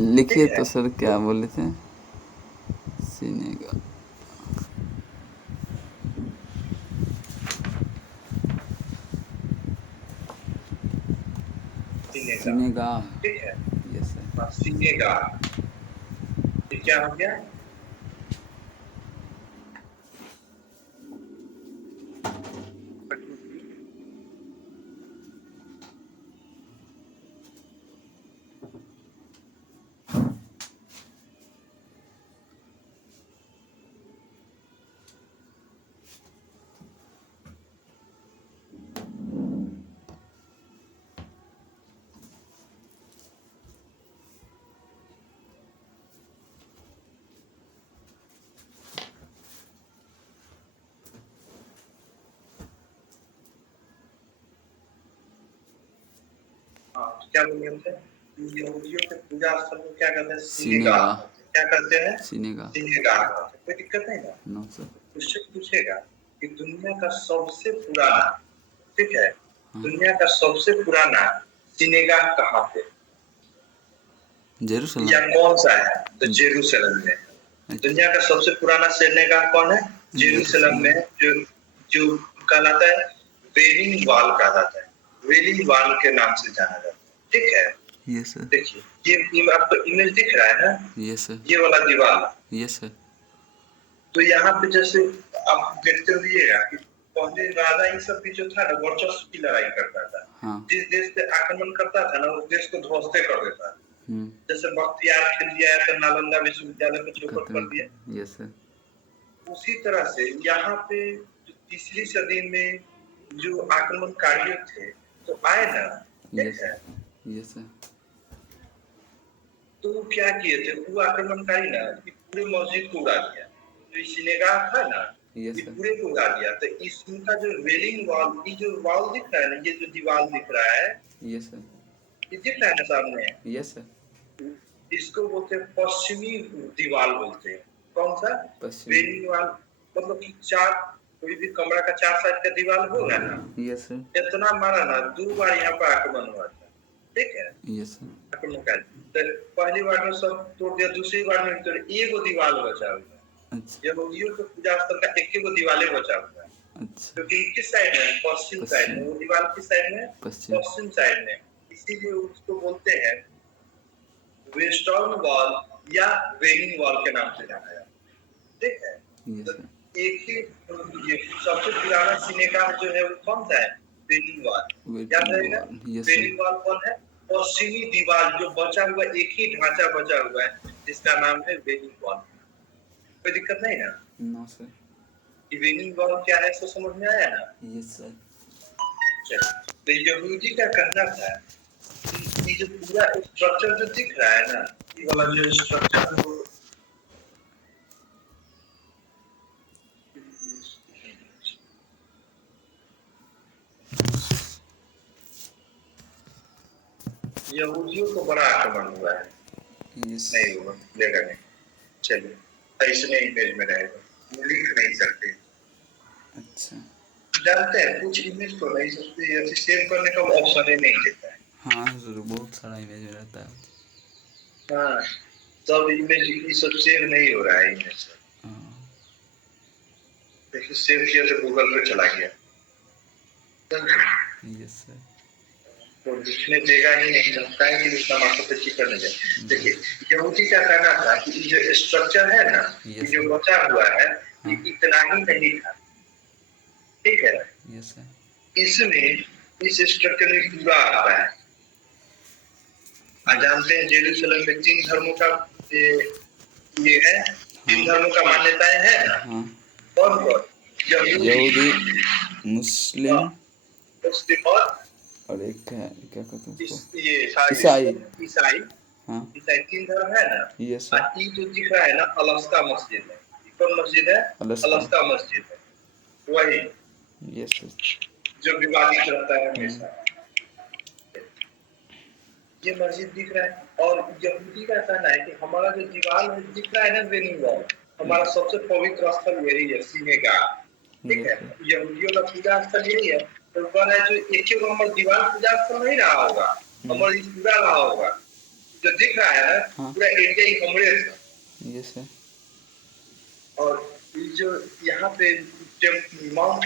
लिखिए ठीक है। तो सर, क्या बोले थे? सिनेगा। सिनेगा। सिनेगा। ठीक है। Yes sir. हाँ, सिनेगा। ये क्या हो गया? हाँ, क्या बोले हमसे? यहूदियों के पूजा स्थल को क्या कहते हैं? सिनेगाह। सिनेगा। क्या कहते हैं? सिनेगा। सिनेगाह। कोई दिक्कत नहीं ना? No sir. उससे पूछेगा कि दुनिया का सबसे पुराना, ठीक है, हाँ। दुनिया का सबसे पुराना सिनेगाह कहाँ पे जेरूसलम। या कौन सा है? तो जेरूसलम में। दुनिया का सबसे पुराना सिनेगाह कौन है? जेरूसलम में, जो जो कहलाता है वेलिंग वॉल कहलाता है। वेलिंग वॉल के नाम से जाना जाता है। ठीक है। Yes sir. देखिए ये आपको इमेज दिख रहा है ना? Yes sir. ये वाला दीवार। Yes sir. तो यहाँ पे जैसे आप देखते हुएगा कि पहले राजा ये सब भी जो था ना, वर्चस्व की लड़ाई करता था। हाँ। जिस देश पे आक्रमण करता था ना, उस देश को ध्वस्त कर देता था। जैसे बख्तियार खिलजी आया तो नालंदा विश्वविद्यालय को चौपट कर दिया। Yes sir. उसी तरह से यहाँ पे जो तीसरी सदी में जो आक्रमणकारी थे तो आए ना, ठीक है, यस सर। तो वो क्या किए थे? वो आक्रमणकारी ना कि पूरे मस्जिद को उड़ा दिया। तो ये सिनेगाह था ना, ये पूरे को उड़ा दिया। तो इसका जो रेलिंग वॉल, ये जो वॉल दिख रहा है ना, ये जो दीवार दिख रहा है, यस सर। ये दिख रहा है ना सामने, यस सर। इसको बोलते हैं पश्चिमी दीवार बोलते हैं। कौन सा? Railing wall. मतलब कि चार, कोई भी कमरा का चार साइड का दीवार होगा ना, यस सर। इतना मारा ना, 2 बार यहाँ पर आक्रमण हुआ था। ठीक है। Yes sir. आक्रमणकारी तो पहली बार में सब तोड़ दिया, दूसरी बार में तो एक दीवार बचा हुआ है। अच्छा। यहूदियों के पूजा स्थल का एक ही दीवार बचा हुआ है। अच्छा। क्योंकि किस साइड में? पश्चिम साइड में। वो दीवार किस साइड में? पश्चिम साइड में। इसीलिए उसको बोलते हैं वेस्टर्न वॉल या वेलिंग वॉल के नाम से जाना जाता है। ठीक है। तो एक ही ये सबसे पुराना सिनेगाह जो है वो कौन सा है? वेलिंग वॉल। याद रहेगा? वेलिंग वॉल कौन है? पश्चिमी दीवार जो बचा हुआ, एक ही ढांचा बचा हुआ है जिसका नाम है वेलिंग वॉल। कोई दिक्कत नहीं ना? No sir. ये वेलिंग वॉल क्या है, इसको समझ में आया ना? Yes sir. चलो, तो यहूदी का कहना था कि ये जो पूरा स्ट्रक्चर जो दिख रहा है ना, ये वाला जो स्ट्रक्चर है वो यहूदियों को बड़ा आक्रमण हुआ है। नहीं होगा, लेगा नहीं। चलिए, ऐसे इमेज में रहेगा, लिख नहीं सकते। अच्छा। जानते हैं कुछ इमेज को नहीं सकते, ऐसे सेव करने का ऑप्शन ही नहीं देता है। हाँ जरूर, बहुत सारा इमेज रहता है। हाँ, सब इमेज ये सब सेव नहीं हो रहा है इमेज। देखिए सेव किया तो गूगल पे चला गया। Yes sir. तो दिखने देगा ही नहीं, लगता है कि उसका मास्टर पे चिप करने जाए। देखिए यहूदी का कहना था कि जो स्ट्रक्चर है ना, ये जो बचा हुआ है, ये इतना ही नहीं था। ठीक है। Yes sir. इसमें इस स्ट्रक्चर में पूरा आता है। आप जानते हैं जेरूसलम में 3 धर्मों का ये है, 3 धर्मों का मान्यताएं है ना? कौन कौन? यहूदी, मुस्लिम मुस्लिम और एक है, क्या कहते हैं उसको? ईसाई। ईसाई। हाँ। ईसाई 3 धर्म है ना? Yes sir. ये जो दिख रहा है ना, अलास्का मस्जिद है। कौन मस्जिद है? अलास्का मस्जिद है। वही। Yes sir. जो विवादित रहता है हमेशा। ये मस्जिद दिख रहा है और यहूदी का कहना है कि हमारा जो दीवार है दिख रहा है ना, वेलिंग वॉल, हमारा सबसे पवित्र स्थल यही है, सिनेगाह। ठीक है। यहूदियों का पूजा स्थल यही है। तो कह रहा है जो एक नंबर दीवार पूजा स्थल नहीं रहा होगा, हमारा पूरा रहा होगा। जो दिख रहा है ना, हाँ। पूरा एरिया ही हमरे था। Yes sir. और ये जो यहाँ पे माउंट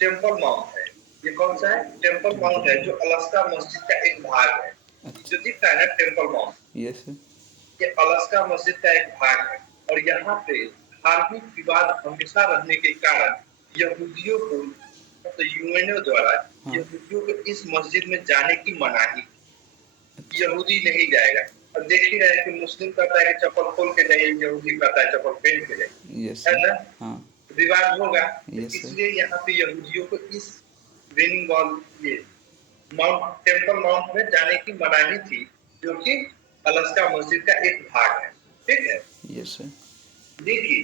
टेम्पल माउंट है, ये कौन सा है? टेम्पल माउंट है, जो अलास्का मस्जिद का एक भाग है। अच्छा। जो दिख रहा है ना टेम्पल माउंट, यस सर। ये अलास्का मस्जिद का एक भाग है। और यहाँ पे धार्मिक विवाद हमेशा रहने के कारण यहूदियों को, मतलब यूएनओ द्वारा हाँ। यहूदियों को इस मस्जिद में जाने की मनाही। यहूदी नहीं जाएगा। अब देख ही रहे हैं कि मुस्लिम कहता है कि चप्पल खोल के जाइए, यहूदी कहता है चप्पल पहन के जाइए, यस है सर। ना? हाँ। विवाद होगा। Yes sir. इसलिए यहाँ पे यहूदियों को इस वेनिंग वॉल, ये माउंट टेम्पल माउंट में जाने की मनाही थी, जो कि अलास्का मस्जिद का एक भाग है। ठीक है। Yes sir. देखिए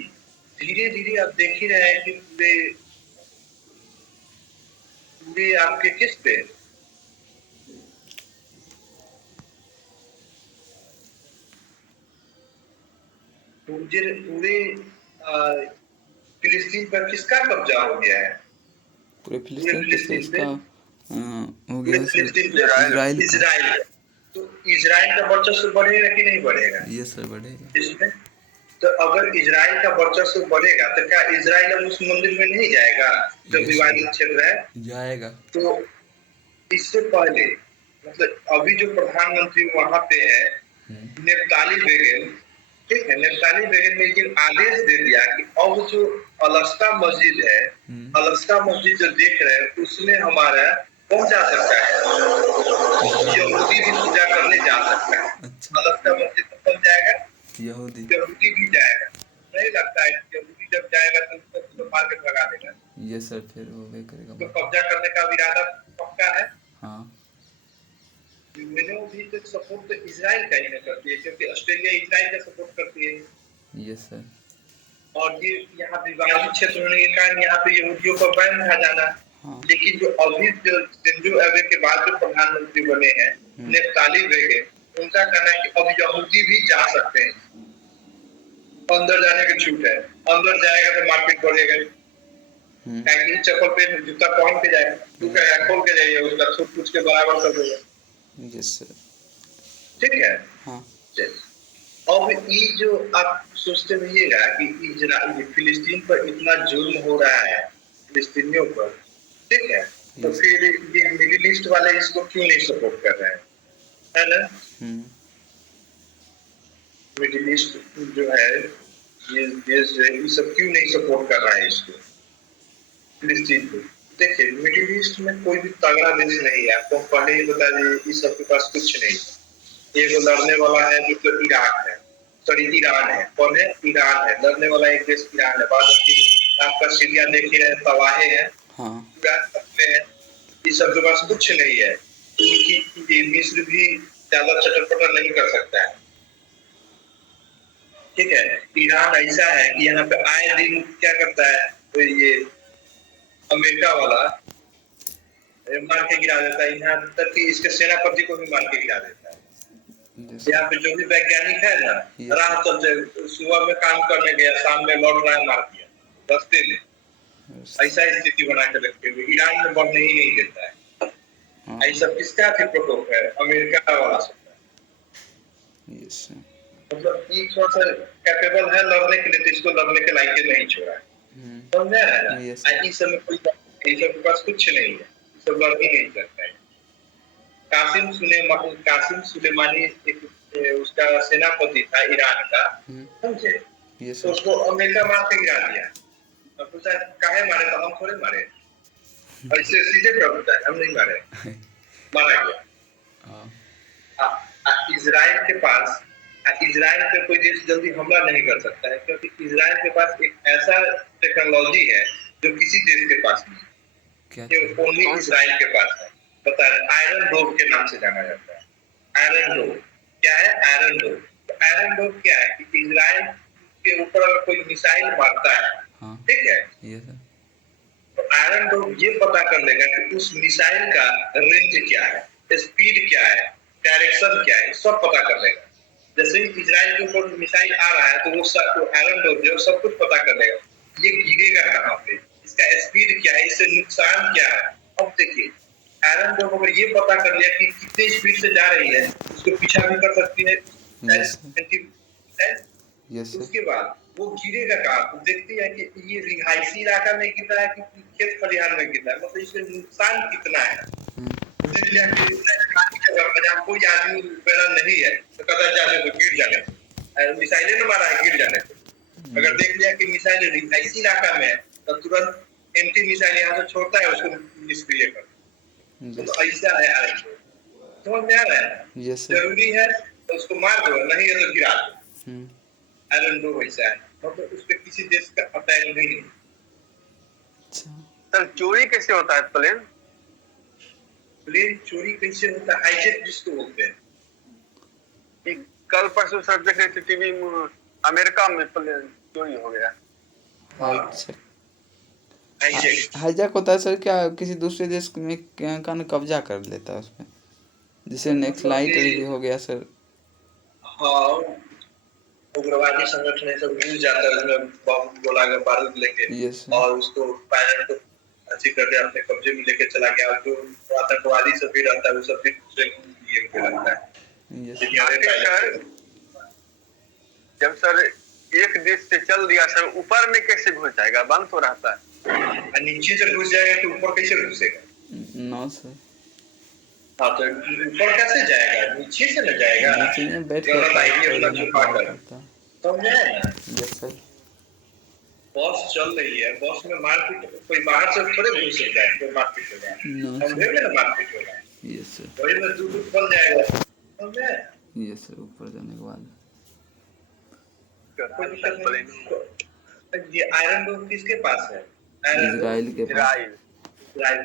धीरे धीरे आप देख ही रहे हैं कि पूरे पूरे आपके किस पे पूरे फिलिस्तीन पर किसका कब्जा हो गया है? पूरे पूरे फिलिस्तीन पे फिलिस्तीन पे, इसका हो पूरे गया सर। फिलिस्तीन पे इजराइल का। इजराइल। तो इजराइल का वर्चस्व बढ़ेगा कि नहीं बढ़ेगा यस सर, बढ़ेगा। इसमें? तो अगर इजराइल का वर्चस्व बढ़ेगा तो क्या इजराइल अब उस मंदिर में नहीं जाएगा जो यस विवादित सर, क्षेत्र है? जाएगा। तो इससे पहले, मतलब अभी जो प्रधानमंत्री वहां पे है, नेफ्ताली बेगेन, ठीक है, नेफ्ताली बेगेन ने ये आदेश दे दिया कि अब जो अलास्का मस्जिद है, अलास्का मस्जिद जो देख रहे हैं उसमें हमारा कौन जा सकता है? यहूदी भी पूजा करने जा सकता है। अच्छा। अलास्का मस्जिद में कौन जाएगा? यहूदी। यहूदी भी जाएगा। नहीं लगता है कि यहूदी जब जाएगा तो उसको मार के भगा देगा? यस सर, फिर वो भी करेगा। तो कब्जा करने का इरादा पक्का है। हाँ। यूएनओ भी तो सपोर्ट तो इजराइल का ही करती है, क्योंकि ऑस्ट्रेलिया इजराइल का सपोर्ट करती है। Yes sir. और ये यहाँ विवादित क्षेत्र होने के कारण यहाँ पे यहूदियों का बैन था जाना। हाँ। लेकिन जो अभी जो सिंधु एबे के बाद जो प्रधानमंत्री बने हैं, नेफ्ताली बेगेन, उनका कहना है कि अब यहूदी भी जा सकते हैं, अंदर जाने की छूट है। अंदर जाएगा तो मार्केट बढ़ेगा, चप्पल पे जूता पहन के जाएगा, तू क्या खोल के जाइए, उसका छूट कुछ के बराबर कर देगा। Yes sir. ठीक है। हाँ। अब ये जो आप सोचते रहिएगा कि इजराइल फिलिस्तीन पर इतना जुल्म हो रहा है, फिलिस्तीनियों पर, ठीक है, तो फिर ये मिडिल ईस्ट वाले इसको क्यों नहीं सपोर्ट कर रहे हैं, है ना? मिडिल ईस्ट जो है, ये देश जो है, ये सब क्यों नहीं सपोर्ट कर रहा है इसको, फिलिस्तीन को? देखिए मिडिल ईस्ट में कोई भी तगड़ा देश नहीं है। आपको पहले ही बता दिए, इस सब के पास कुछ नहीं है। एक लड़ने वाला है जो तो इराक है, सॉरी ईरान है। कौन है? ईरान है। लड़ने वाला एक देश ईरान है। बाकी आपका सीरिया देखिए रहे, तबाहे है, पूरा अपने है। इस सब के पास कुछ नहीं है। इनकी मिस्र भी ज्यादा चटर-पटर नहीं कर सकता है। ठीक है। ईरान ऐसा है कि यहाँ पे आए दिन क्या करता है, तो ये अमेरिका वाला मार के गिरा देता है, यहाँ तक कि इसके सेनापति को भी मार के गिरा देता है। यहाँ पे जो भी वैज्ञानिक है ना, राह चलते सुबह में काम करने गया, शाम में लौट रहा है, मार दिया रास्ते में। ऐसा स्थिति बना के रखे हुए ईरान में बढ़ने ही नहीं देता है। ऐसा किसका प्रकोप है? अमेरिका वाला सबका। मतलब ये थोड़ा सा कैपेबल है लड़ने के लिए, तो इसको लड़ने के लायक नहीं छोड़ा है। समझे ना? इस समय कोई के पास कुछ नहीं है, सब लड़ ही नहीं सकता है। कासिम सुलेमानी एक उसका सेनापति था ईरान का, समझे? तो उसको अमेरिका मार के गिरा दिया। अब पूछा काहे मारे? तो हम थोड़े मारे, और इससे सीधे प्रभुता है, हम नहीं मारे, मारा गया। इजराइल के पास, इजराइल पे कोई देश जल्दी हमला नहीं कर सकता है, क्योंकि इजराइल के पास एक ऐसा टेक्नोलॉजी है जो किसी देश के पास नहीं है, ओनली इजराइल के पास है। बता रहे आयरन डोम के नाम से जाना जाता है। आयरन डोम क्या है? आयरन डोम। तो आयरन डोम क्या है कि इजराइल के ऊपर अगर कोई मिसाइल मारता है, ठीक है, तो आयरन डोम ये पता कर लेगा कि उस मिसाइल का रेंज क्या है, स्पीड क्या है, डायरेक्शन क्या है, सब पता कर लेगा। जैसे ही इजराइल के ऊपर मिसाइल आ रहा है, तो वो सब आयरन डोम जो सब कुछ पता कर लेगा। ये गिरेगा कहाँ पे, इसका स्पीड क्या है, इससे नुकसान क्या है। अब देखिए आयरन डोम अगर ये पता कर लिया कि कितने स्पीड से जा रही है, उसको पीछा भी कर सकती है यस यस सर उसके बाद वो गिरेगा कहाँ? तो देखती है कि ये रिहायशी इलाका में गिर रहा है कि खेत खलिहान में गिर रहा है, मतलब इसमें नुकसान कितना है। देख लिया कि खाली जगह पर जहाँ कोई आदमी वगैरह नहीं है तो कहता है जाने दो, गिर जाने दो, मिसाइलें न मारा है, गिर जाने दो। अगर देख लिया कि मिसाइल रिहायशी इलाका में है तो तुरंत एंटी मिसाइल यहाँ से छोड़ता है, उसको निष्क्रिय कर। तो ऐसा है आयरन डोम, समझ में आ रहा है? यस जरूरी है तो उसको मार दो, नहीं है तो गिरा दो। आयरन डोम वैसा है, मतलब उस पर किसी देश का अटैक नहीं है। सर चोरी कैसे होता है प्लेन? प्लेन चोरी कैसे होता है? हाईजैक जिसको बोलते हैं। कल परसों सर देख रहे थे टीवी में, अमेरिका में प्लेन चोरी हो गया। हाईजैक होता है सर, क्या किसी दूसरे देश में का न कब्जा कर लेता है उसमें, जिसे नक्सलाइट हो गया सर। हाँ, उग्रवादी संगठन है, सब घुस जाता है उसमें, बम गोला का बारूद लेके और उसको पायलट को अच्छी करके अपने कब्जे में लेके चला गया। और जो आतंकवादी सब भी रहता है वो सब भी ये लगता है। जब सर एक देश से चल दिया सर, ऊपर में कैसे घुस जाएगा? बंद तो रहता है। नीचे से घुस जाएगा तो ऊपर कैसे घुसेगा? No sir. हाँ तो ऊपर कैसे जाएगा? नीचे से न जाएगा। नीचे में बैठ के समझे ना? Yes sir. बस चल रही है, बस में मारपीट, कोई बाहर से थोड़े घुस सकता है, कोई मारपीट हो जाए, समझे ना? मारपीट हो जाए, यस सर, वही में दूध फल जाएगा, समझे? Yes sir. ऊपर जाने के बाद ये आयरन डोम किसके पास है? इजराइल के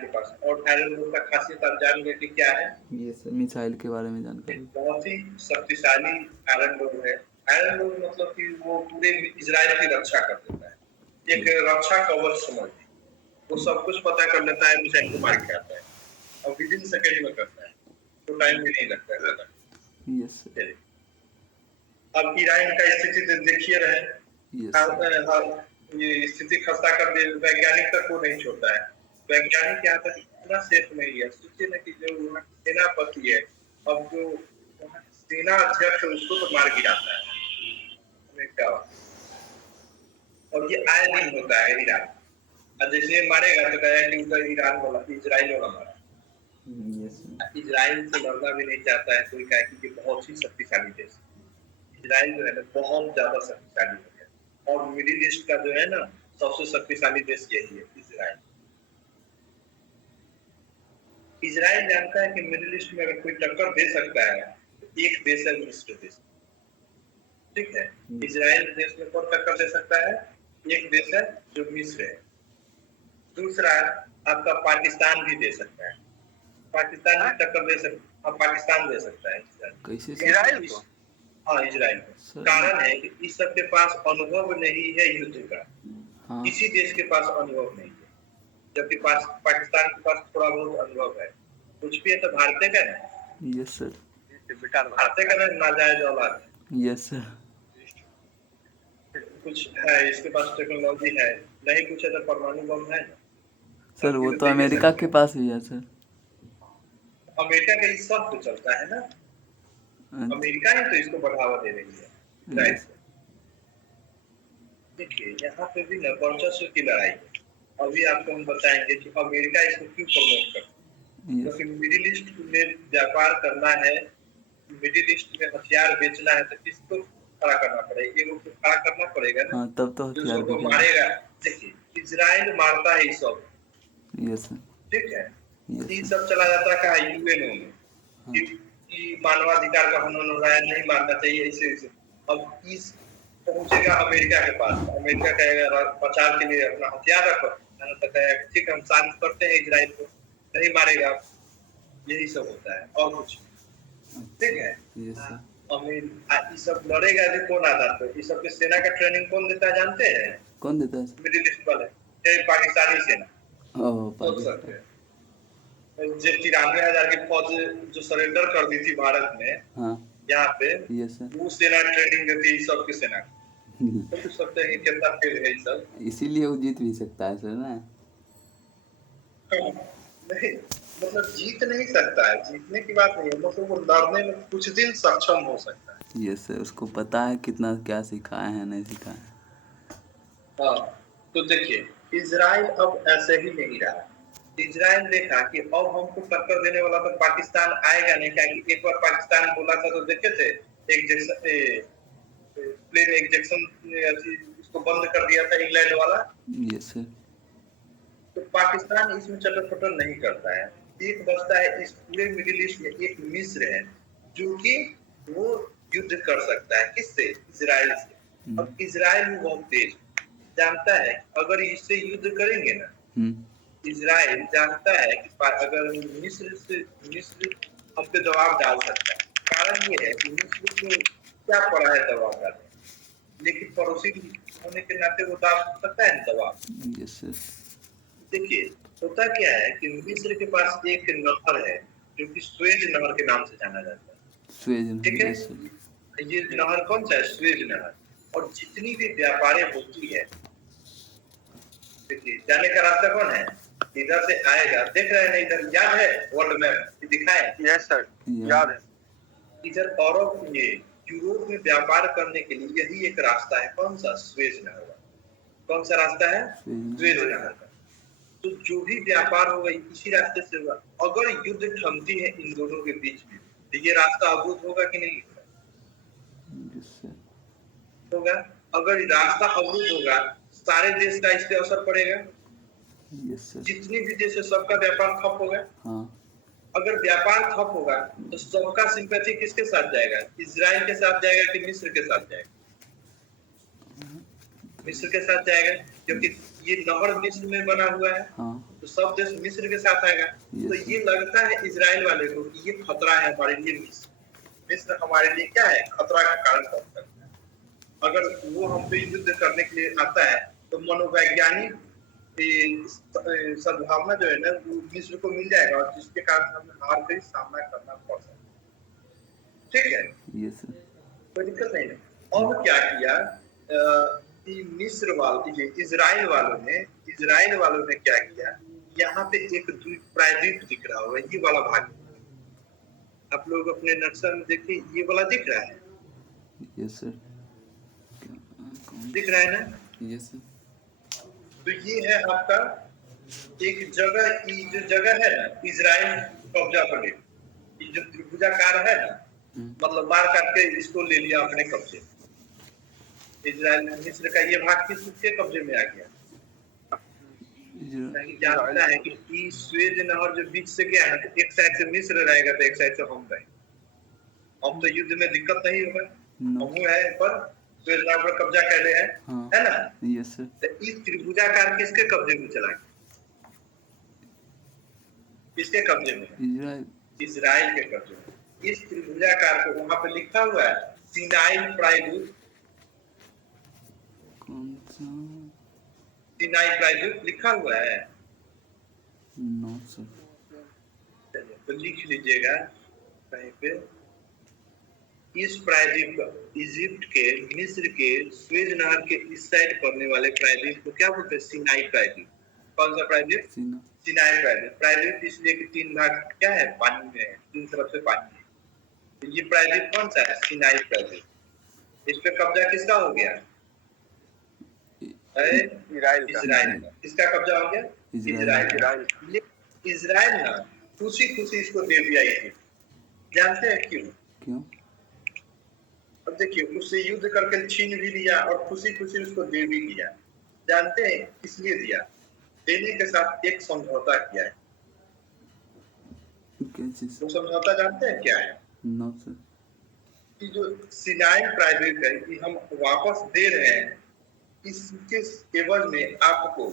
पास। और आयरन डोम का खासियत आप जान गए कि क्या है? ये सर मिसाइल के बारे में जानकारी। बहुत ही शक्तिशाली आयरन डोम है। आयरन डोम मतलब कि वो पूरे इजराइल की रक्षा कर देता है, एक रक्षा कवच समझ। वो सब कुछ पता कर लेता है, मिसाइल को मार के आता है और विद इन सेकंड में करता है, तो टाइम भी नहीं लगता है ज्यादा। Yes sir. अब ईरान का स्थिति देखिए रहे, ये स्थिति खस्ता कर दे, वैज्ञानिक तक को नहीं छोड़ता है। वैज्ञानिक यहाँ तक इतना सेफ नहीं है, सोचिए ना कि जो वहाँ सेनापति है, अब जो सेना अध्यक्ष है उसको तो मार गिराता है। और ये आए दिन होता है ईरान, और जैसे मारेगा तो कहेगा कि उधर ईरान वाला, इजराइल वाला मारा। इजराइल से लड़ना भी नहीं चाहता है कोई, कहे कि बहुत ही शक्तिशाली देश इजराइल जो है ना, बहुत ज्यादा शक्तिशाली है। और मिडिल ईस्ट का जो है ना, सबसे शक्तिशाली देश यही है, इजराइल। इजराइल जानता है कि मिडिल ईस्ट में अगर कोई टक्कर दे सकता है तो एक देश है, मिस्र देश, ठीक है? इजराइल देश में कौन टक्कर दे सकता है? एक देश है जो मिस्र है। दूसरा आपका पाकिस्तान भी दे सकता है, पाकिस्तान भी टक्कर दे सकता है, पाकिस्तान दे सकता है कैसे इजराइल को। हाँ, इजराइल को। कारण है कि इस सब के पास अनुभव नहीं है युद्ध का। हाँ। किसी देश के पास अनुभव नहीं है, जबकि पाकिस्तान के पास थोड़ा बहुत अनुभव है। कुछ भी है तो भारतीय का है। Yes sir. भारतीय का नाजायज औलाद। Yes sir. कुछ है इसके पास, टेक्नोलॉजी है, नहीं कुछ है तो परमाणु बम है सर। वो तो अमेरिका के पास ही है सर। अमेरिका का इस सब तो चलता है ना, अमेरिका ही तो इसको बढ़ावा दे रही है। देखिए यहाँ पे भी ना वर्चस्व की लड़ाई है। अभी आपको हम बताएंगे कि अमेरिका इसको क्यों प्रमोट करता है। क्योंकि मिडिल ईस्ट में व्यापार करना है, मिडिल ईस्ट में हथियार बेचना है, तो किसको खड़ा करना पड़ेगा? ये लोग खड़ा करना पड़ेगा ना। तब तो हथियार को मारेगा। देखिए इजराइल मारता है ये सब, यस ठीक है? ये सब चला जाता है यूएनओ में कि मानवाधिकार का हनन हो रहा है, नहीं मानना चाहिए, ऐसे। अब इस पहुंचेगा अमेरिका के पास, अमेरिका कहेगा बचाव के लिए अपना हथियार रखो, तो कहेगा ठीक है हम शांत करते हैं इजराइल को, नहीं मारेगा। यही सब होता है और कुछ, ठीक है? ये सब लड़ेगा भी कौन आधार पर? इस सब के सेना का ट्रेनिंग कौन देता है जानते हैं? कौन देता है? मिडिल ईस्ट वाले, पाकिस्तानी सेना। जो 93,000 की फौज जो सरेंडर कर दी थी भारत में, हाँ। यहाँ पे वो सेना ट्रेनिंग देती है सबकी सेना। तो सकते हैं कितना फेल है सब, इसीलिए वो जीत भी सकता है सर ना। नहीं मतलब जीत नहीं सकता है, जीतने की बात नहीं है, मतलब वो लड़ने में कुछ दिन सक्षम हो सकता है। ये सर उसको पता है कितना क्या सिखाए हैं नहीं सिखाए हैं। हाँ, तो देखिए इजराइल अब ऐसे ही नहीं रहा। इजराइल देखा कि अब हमको टक्कर देने वाला तो पाकिस्तान आएगा नहीं, क्या कि एक बार पाकिस्तान बोला था तो देखे थे एक जैसा प्लेन एग्जेक्शन उसको बंद कर दिया था इंग्लैंड वाला। ये सर तो पाकिस्तान इसमें चटर-पटर नहीं करता है। एक बचता है इस पूरे मिडिल ईस्ट में, एक मिस्र है जो कि वो युद्ध कर सकता है किससे? इजराइल से। अब इजराइल भी बहुत तेज जानता है अगर इससे युद्ध करेंगे ना, इजराइल जानता है कि अगर मिस्र हम पे दबाव डाल सकता है। कारण ये है कि मिस्र को क्या पड़ा है दबाव डालने, लेकिन पड़ोसी होने के नाते वो डाल सकता है ना दबाव। यस सर देखिए होता क्या है कि मिस्र के पास एक नहर है जो कि स्वेज नहर के नाम से जाना जाता है। स्वेज ठीक है, यस सर ये नहर कौन सा है? स्वेज नहर। और जितनी भी व्यापारें होती है, देखिए जाने का रास्ता कौन है? इधर से आएगा, देख रहे हैं ना इधर, याद है वर्ल्ड मैप दिखाए? यस सर, याद है। इधर यूरोप ये यूरोप में व्यापार करने के लिए यही एक रास्ता है, कौन सा? स्वेज नहर का। कौन सा रास्ता है? स्वेज नहर का। तो जो भी व्यापार होगा इसी रास्ते से होगा। अगर युद्ध थमती है इन दोनों के बीच में तो ये रास्ता अवरुद्ध होगा कि नहीं होगा? होगा। अगर रास्ता अवरुद्ध होगा सारे देश का इस पे असर पड़ेगा। जितने भी देश है सबका व्यापार ठप होगा। हाँ अगर व्यापार ठप होगा तो सबका सिंपैथी किसके साथ जाएगा? इजराइल के साथ जाएगा कि मिस्र के साथ जाएगा? मिस्र के साथ जाएगा, क्योंकि ये नहर मिस्र में बना हुआ है। हाँ तो सब देश मिस्र के साथ आएगा। तो ये लगता है इजराइल वाले को कि ये खतरा है हमारे लिए। मिस्र हमारे लिए क्या है? खतरा का कारण बन सकता है। अगर वो हम पे युद्ध करने के लिए आता है तो मनोवैज्ञानिक सद्भावना जो है ना वो मिस्र को मिल जाएगा, और जिसके कारण हमें हार का सामना करना पड़ सकता है। ठीक है, यस सर कोई दिक्कत नहीं है। और क्या किया कि मिस्र वाले इजराइल वालों ने क्या किया, यहाँ पे एक द्वीप, प्रायद्वीप दिख रहा होगा, ये वाला भाग आप लोग अपने नक्शा में देखिए, ये वाला दिख रहा है? यस सर दिख रहा है ना? यस सर तो ये है आपका एक जगह, ये जो जगह है ना इजराइल कब्जा कर ले, ये जो त्रिभुजाकार है ना, मतलब मार काट के इसको ले लिया अपने कब्जे। इजराइल मिस्र का ये भाग किसके कब्जे में आ गया? जानता है कि स्वेज नहर जो बीच से गया है, एक साइड से मिस्र रहेगा तो एक साइड से हम रहेंगे। अब तो युद्ध में दिक्कत नहीं होगा, हम है पर स्वेज नहर पर कब्जा कर ले है ना? यस सर तो इस त्रिभुजाकार किसके कब्जे में चला गया? किसके कब्जे में? इजराइल के कब्जे में। इस त्रिभुजाकार को वहां पे लिखा हुआ है सिनाई प्रायद्वीप, सिनाई प्रायद्वीप लिखा हुआ है। नो सर तो लिख लीजिएगा कहीं पे, इस प्रायद्वीप का इजिप्ट के, मिस्र के, स्वेज नहर के इस साइड पड़ने वाले प्रायद्वीप को क्या बोलते हैं? सिनाई प्रायद्वीप। कौन सा प्रायद्वीप? सिनाई प्रायद्वीप। प्रायद्वीप इसलिए कि तीन भाग क्या है? पानी में है, तीन तरफ से पानी है। तो ये प्रायद्वीप कौन सा है? सिनाई प्रायद्वीप। इस पे कब्जा किसका हो गया? इजराइल। किसका कब्जा हो गया? इजराइल। इजराइल ना खुशी खुशी इसको दे दिया ये। जानते हैं क्यों? क्यों? अब देखिए उससे युद्ध करके छीन भी लिया और खुशी खुशी उसको दे भी दिया। जानते हैं किसलिए दिया? देने के साथ एक समझौता किया है। वो समझौता जानते हैं क्या है? नो सर कि जो सिनाई प्रायद्वीप है कि हम वापस दे रहे हैं, इसके एवज में आपको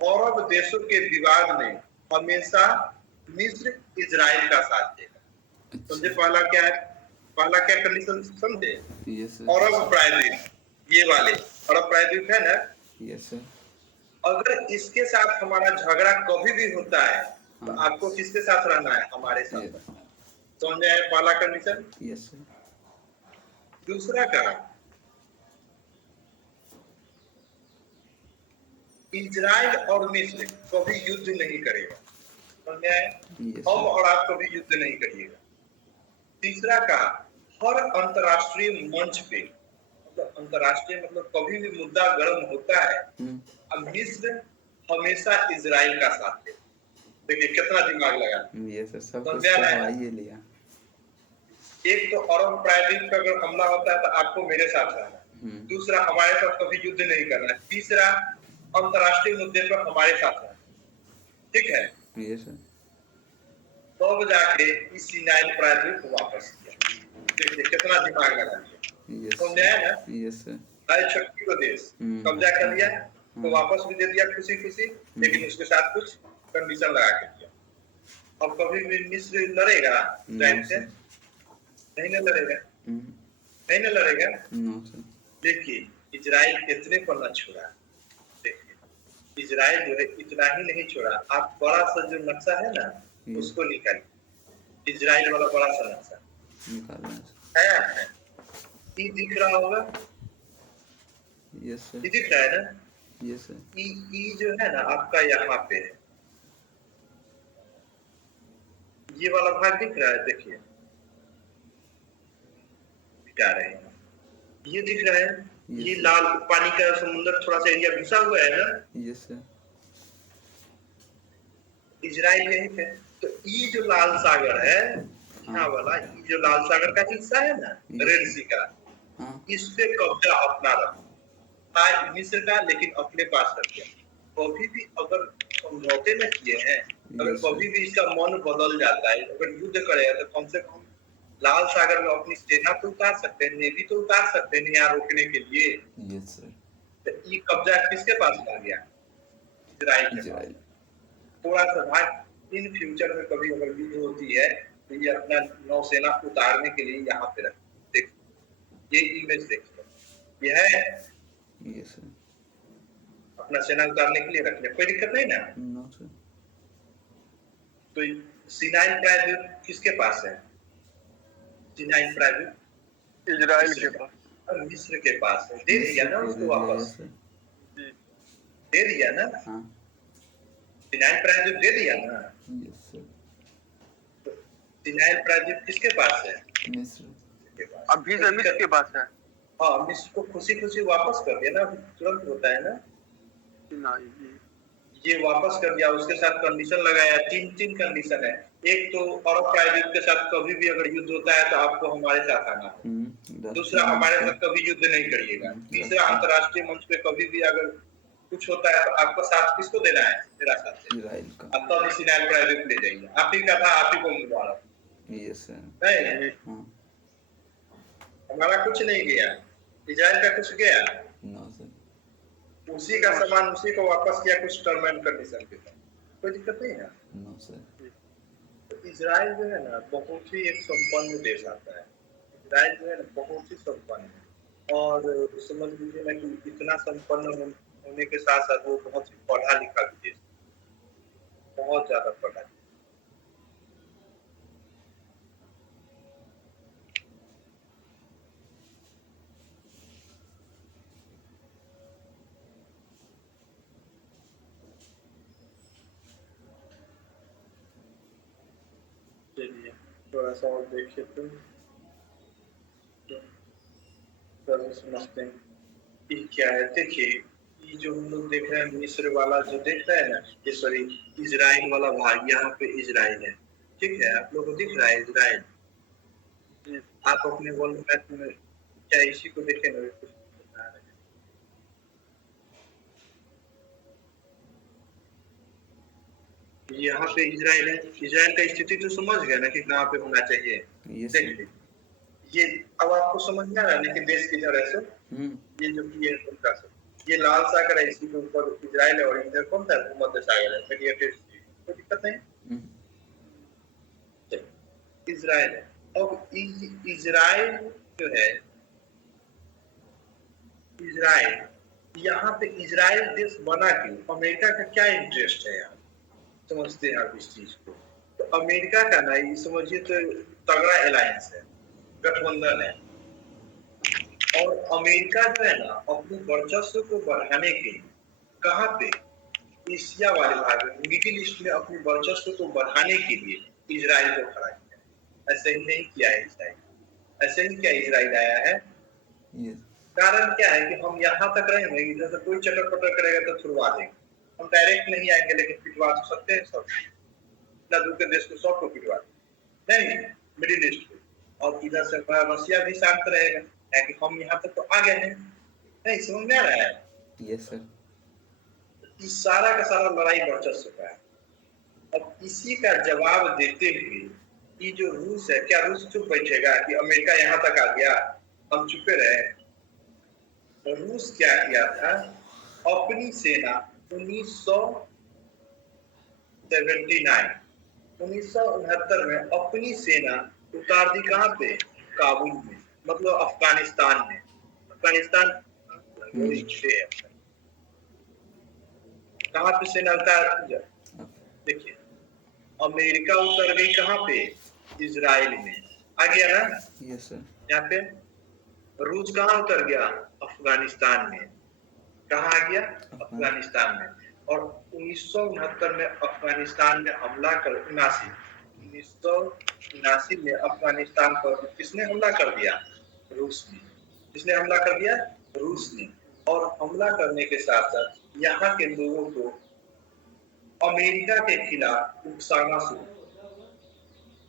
अरब देशों के विवाद में हमेशा मिस्र इजराइल का साथ देगा। समझे? पहला क्या है? पहला क्या कंडीशन समझे? अरब प्रायद्वीप, ये वाले अरब प्रायद्वीप है ना, यस सर अगर इसके साथ हमारा झगड़ा कभी भी होता है तो आपको किसके साथ रहना है? हमारे साथ। समझे? पहला कंडीशन। यस सर दूसरा का इजराइल और मिस्र कभी युद्ध नहीं करेगा। समझ में आया? Yes, हम sir. और आप कभी युद्ध नहीं करिएगा। तीसरा कहा, हर अंतर्राष्ट्रीय मंच पे, मतलब अंतर्राष्ट्रीय मतलब कभी भी मुद्दा गर्म होता है, अब मिस्र हमेशा इजराइल का साथ दे। देखिए कितना दिमाग लगा। Yes, sir. सब समझ कुछ में आ तो रहा है? हवा ही लिया। एक तो अरब प्रायद्वीप पे अगर हमला होता है तो आपको मेरे साथ रहना है। दूसरा, हमारे साथ कभी युद्ध नहीं करना है। तीसरा, अंतर्राष्ट्रीय मुद्दे पर हमारे साथ रहना। ठीक है? Yes, sir. तब जाके इस सिनाई प्रायद्वीप को वापस किया। देखिए कितना दिमाग लगा दिया। Yes, समझ आया ना? sir. Yes, sir. हर छुट्टी को देश कब्जा कर लिया, तो वापस भी दे दिया खुशी खुशी, लेकिन उसके साथ कुछ कंडीशन लगा के दिया। अब कभी भी मिस्र लड़ेगा इजराइल से? नहीं ना लड़ेगा। नहीं ना लड़ेगा। No, sir. देखिए इजराइल इतने पर न छोड़ा। देखिए इजराइल जो है इतना ही नहीं छोड़ा, आप बड़ा सा जो नक्शा है ना उसको निकालिए। इजराइल वाला बड़ा सा नक्शा निकालना है। है, ये दिख रहा होगा? Yes, sir. ये दिख रहा है ना? Yes, sir. ये जो है ना आपका यहाँ पे है, ये वाला भाग दिख रहा है। देखिए क्या रहे हैं, ये दिख रहा है, ये लाल पानी का समुद्र थोड़ा सा एरिया घुसा हुआ है ना? Yes, sir. इजराइल यहीं पे। तो ये जो लाल सागर है, यहाँ वाला ये जो लाल सागर का हिस्सा है ना, रेड सी का, इस पे कब्जा अपना रखा मिस्र का, लेकिन अपने पास रख दिया। कभी भी अगर समझौते में किए हैं, अगर कभी भी इसका मन बदल जाता है, अगर युद्ध करेगा तो कम से कम लाल सागर में अपनी सेना तो उतार सकते हैं, नेवी तो उतार सकते हैं यहाँ रोकने के लिए। Yes, sir. तो ये कब्जा किसके पास आ गया? इजराइल के पास। थोड़ा सा भाग इन फ्यूचर में कभी अगर युद्ध होती है तो ये अपना नौसेना उतारने के लिए यहाँ पे रख। देख ये इमेज देखिए, ये है Yes, sir. अपना सेना उतारने के लिए रखने, कोई दिक्कत नहीं ना? No, sir. तो सिनाई प्रायद्वीप किसके पास है? सिनाई प्रायद्वीप इजराइल के पास, मिस्र के पास है। दे दिया ना उसको वापस, दे दिया ना? सिनाई प्रायद्वीप दे दिया ना? Yes, sir. सिनाई प्रायद्वीप किसके पास है? मिस्र के पास। अभी से मिस्र के पास है। हाँ, मिस्र को खुशी खुशी वापस कर दिया ना, तुरंत होता है ना? ये वापस कर दिया, उसके साथ कंडीशन लगाया। तीन कंडीशन है। एक तो अरब प्रायद्वीप के साथ कभी भी अगर युद्ध होता है तो आपको हमारे साथ आना है। दूसरा, हमारे साथ कभी युद्ध नहीं करिएगा। तीसरा, अंतर्राष्ट्रीय मंच पे कभी भी अगर कुछ होता है तो आपका साथ किसको देना है? मेरा साथ इजराइल का। अब तो सिनाई प्रायद्वीप ले जाइए, आप ही का था, आप ही को मिलवा रहा। Yes, sir. नहीं, हमारा कुछ नहीं गया, इजराइल का कुछ गया? No, sir. उसी का सामान उसी को वापस किया, कुछ टर्म एंड कंडीशन के साथ। कोई दिक्कत नहीं है। No, sir. तो इजराइल जो है ना बहुत ही एक संपन्न देश आता है। इजराइल जो है ना बहुत ही संपन्न है, और समझ लीजिए ना कि इतना संपन्न होने के साथ साथ वो बहुत ही पढ़ा लिखा भी देश, बहुत ज्यादा पढ़ा। चलिए थोड़ा सा और देखिए तो समझते हैं कि क्या है। देखिए ये जो हम लोग देख रहे हैं मिस्र वाला जो देख रहे हैं ना, ये सॉरी इजराइल वाला भाग, यहाँ पे इजराइल है। ठीक है, आप लोगों को दिख रहा है इजराइल। आप अपने वर्ल्ड मैप में क्या इसी को देखें ना, कुछ यहाँ पे इजराइल है। इजराइल का स्थिति तो समझ गया ना कि कहाँ पे होना चाहिए? देखिए ये अब आपको समझ में आ रहा है कि देश किधर है सर? ये जो ये उनका सर, ये लाल सागर है, इसी के ऊपर इजराइल है, और इधर कौन सा भूमध्य सागर है, मीडिएटेड सी। कोई दिक्कत नहीं। इजराइल है। अब इजराइल जो है, इजराइल यहाँ पे इजराइल देश बना क्यों? अमेरिका का क्या इंटरेस्ट है यहाँ? समझते हैं आप इस चीज को? तो अमेरिका का ना ये समझिए तो तगड़ा अलायंस है, गठबंधन है, और अमेरिका जो है ना अपने वर्चस्व को बढ़ाने के लिए कहाँ पे एशिया वाले भाग में, मिडिल ईस्ट में अपनी वर्चस्व को बढ़ाने के लिए इजराइल को खड़ा किया। ऐसे ही नहीं किया है इजराइल, ऐसे ही क्या इजराइल आया है। कारण क्या है कि हम यहाँ तक रहेंगे, इधर से कोई चटर पटर करेगा तो छुड़वा देंगे। हम डायरेक्ट नहीं आएंगे, लेकिन पिटवा तो सकते हैं सब, इतना दूर के देश को सबको पिटवा नहीं, मिडिल ईस्ट को। और इधर से रसिया भी शांत रहेगा, कि हम यहाँ तक तो आ गए हैं। नहीं समझ में आ रहा है? Yes sir. इस सारा का सारा लड़ाई वर्चस्व का है। अब इसी का जवाब देते हुए ये जो रूस है, क्या रूस चुप बैठेगा कि अमेरिका यहाँ तक आ गया हम चुपे रहे? तो रूस क्या किया था, अपनी सेना 1969 में अपनी सेना उतार दी। कहाँ पे? काबुल में, मतलब अफगानिस्तान में। अफगानिस्तान कहाँ पे सेना उतार? देखिए, अमेरिका उतर गई कहाँ पे? इजराइल में। आ गया ना? Yes sir. यहाँ पे रूस कहाँ उतर गया? अफगानिस्तान में। कहाँ आ गया? अफगानिस्तान में। और 1969 में अफगानिस्तान में हमला कर 1979 में अफगानिस्तान पर किसने हमला कर दिया? रूस ने। किसने हमला कर दिया? रूस ने। और हमला करने के साथ साथ यहाँ के लोगों को अमेरिका के खिलाफ उकसाना शुरू।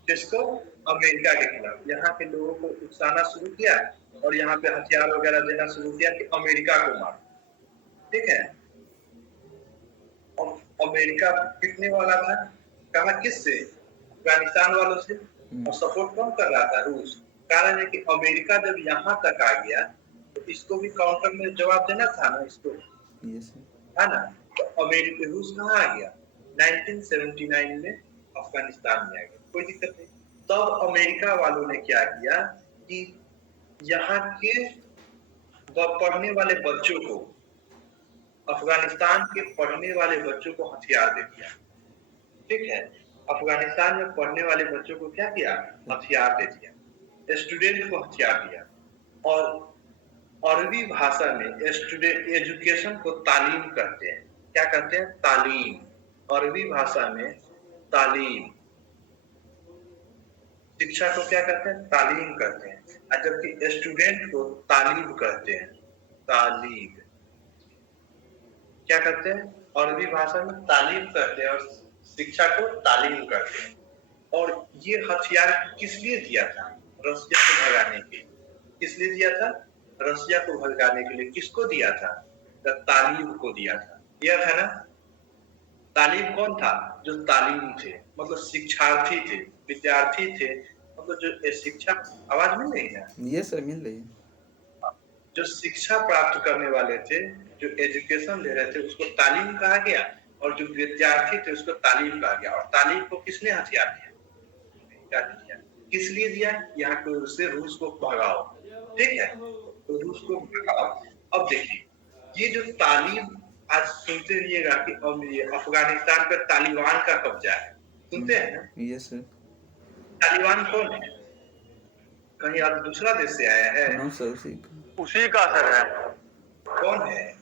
किसको? अमेरिका के खिलाफ यहाँ के लोगों को उकसाना शुरू किया और यहाँ पे हथियार वगैरह देना शुरू किया कि अमेरिका को मारो। ठीक है, और अमेरिका पिटने वाला था। कहा किससे? अफगानिस्तान वालों से। और सपोर्ट कौन कर रहा था? रूस। कारण है कि अमेरिका जब यहाँ तक आ गया तो इसको भी काउंटर में जवाब देना था ना, इसको है ना। तो अमेरिका, रूस कहाँ आ गया? 1979 में अफगानिस्तान में आ गया, कोई दिक्कत नहीं। तब अमेरिका वालों ने क्या किया कि यहाँ के पढ़ने वाले बच्चों को, अफगानिस्तान के पढ़ने वाले बच्चों को हथियार दे दिया। ठीक है, अफगानिस्तान में पढ़ने वाले बच्चों को क्या किया? हथियार दे दिया, स्टूडेंट को हथियार दिया। और अरबी भाषा में स्टूडेंट एजुकेशन को तालीम कहते हैं। क्या कहते हैं? तालीम। अरबी भाषा में तालीम, शिक्षा को क्या कहते हैं? तालीम कहते हैं। जबकि स्टूडेंट को तालीब कहते हैं। तालीब क्या कहते हैं? अरबी भाषा में तालीम कहते हैं और शिक्षा को तालीम कहते हैं। और ये हथियार किस लिए दिया था? रसिया को भगाने के लिए। किस लिए दिया था? रसिया को भगाने के लिए। किसको दिया था? तालीब को दिया था। दिया था ना। तालीब कौन था? जो तालीम थे, मतलब शिक्षार्थी थे, विद्यार्थी थे, मतलब जो शिक्षा, आवाज मिल रही है? ये सर मिल रही है। जो शिक्षा प्राप्त करने वाले थे, जो एजुकेशन ले रहे थे, उसको तालीम कहा गया। और जो विद्यार्थी थे उसको तालीम कहा गया। और तालीम को किसने हथियार दिया? किस लिए दिया? यहाँ को उससे रूस को भगाओ। ठीक है, तो रूस को भगाओ। अब देखिए, ये जो तालीम, आज सुनते रहिएगा कि अफगानिस्तान पर तालिबान का कब्जा है। सुनते हैं ना? Yes sir. तालिबान कौन है? कहीं आप दूसरा देश से आया है? नो सर, उसी का असर है। कौन है?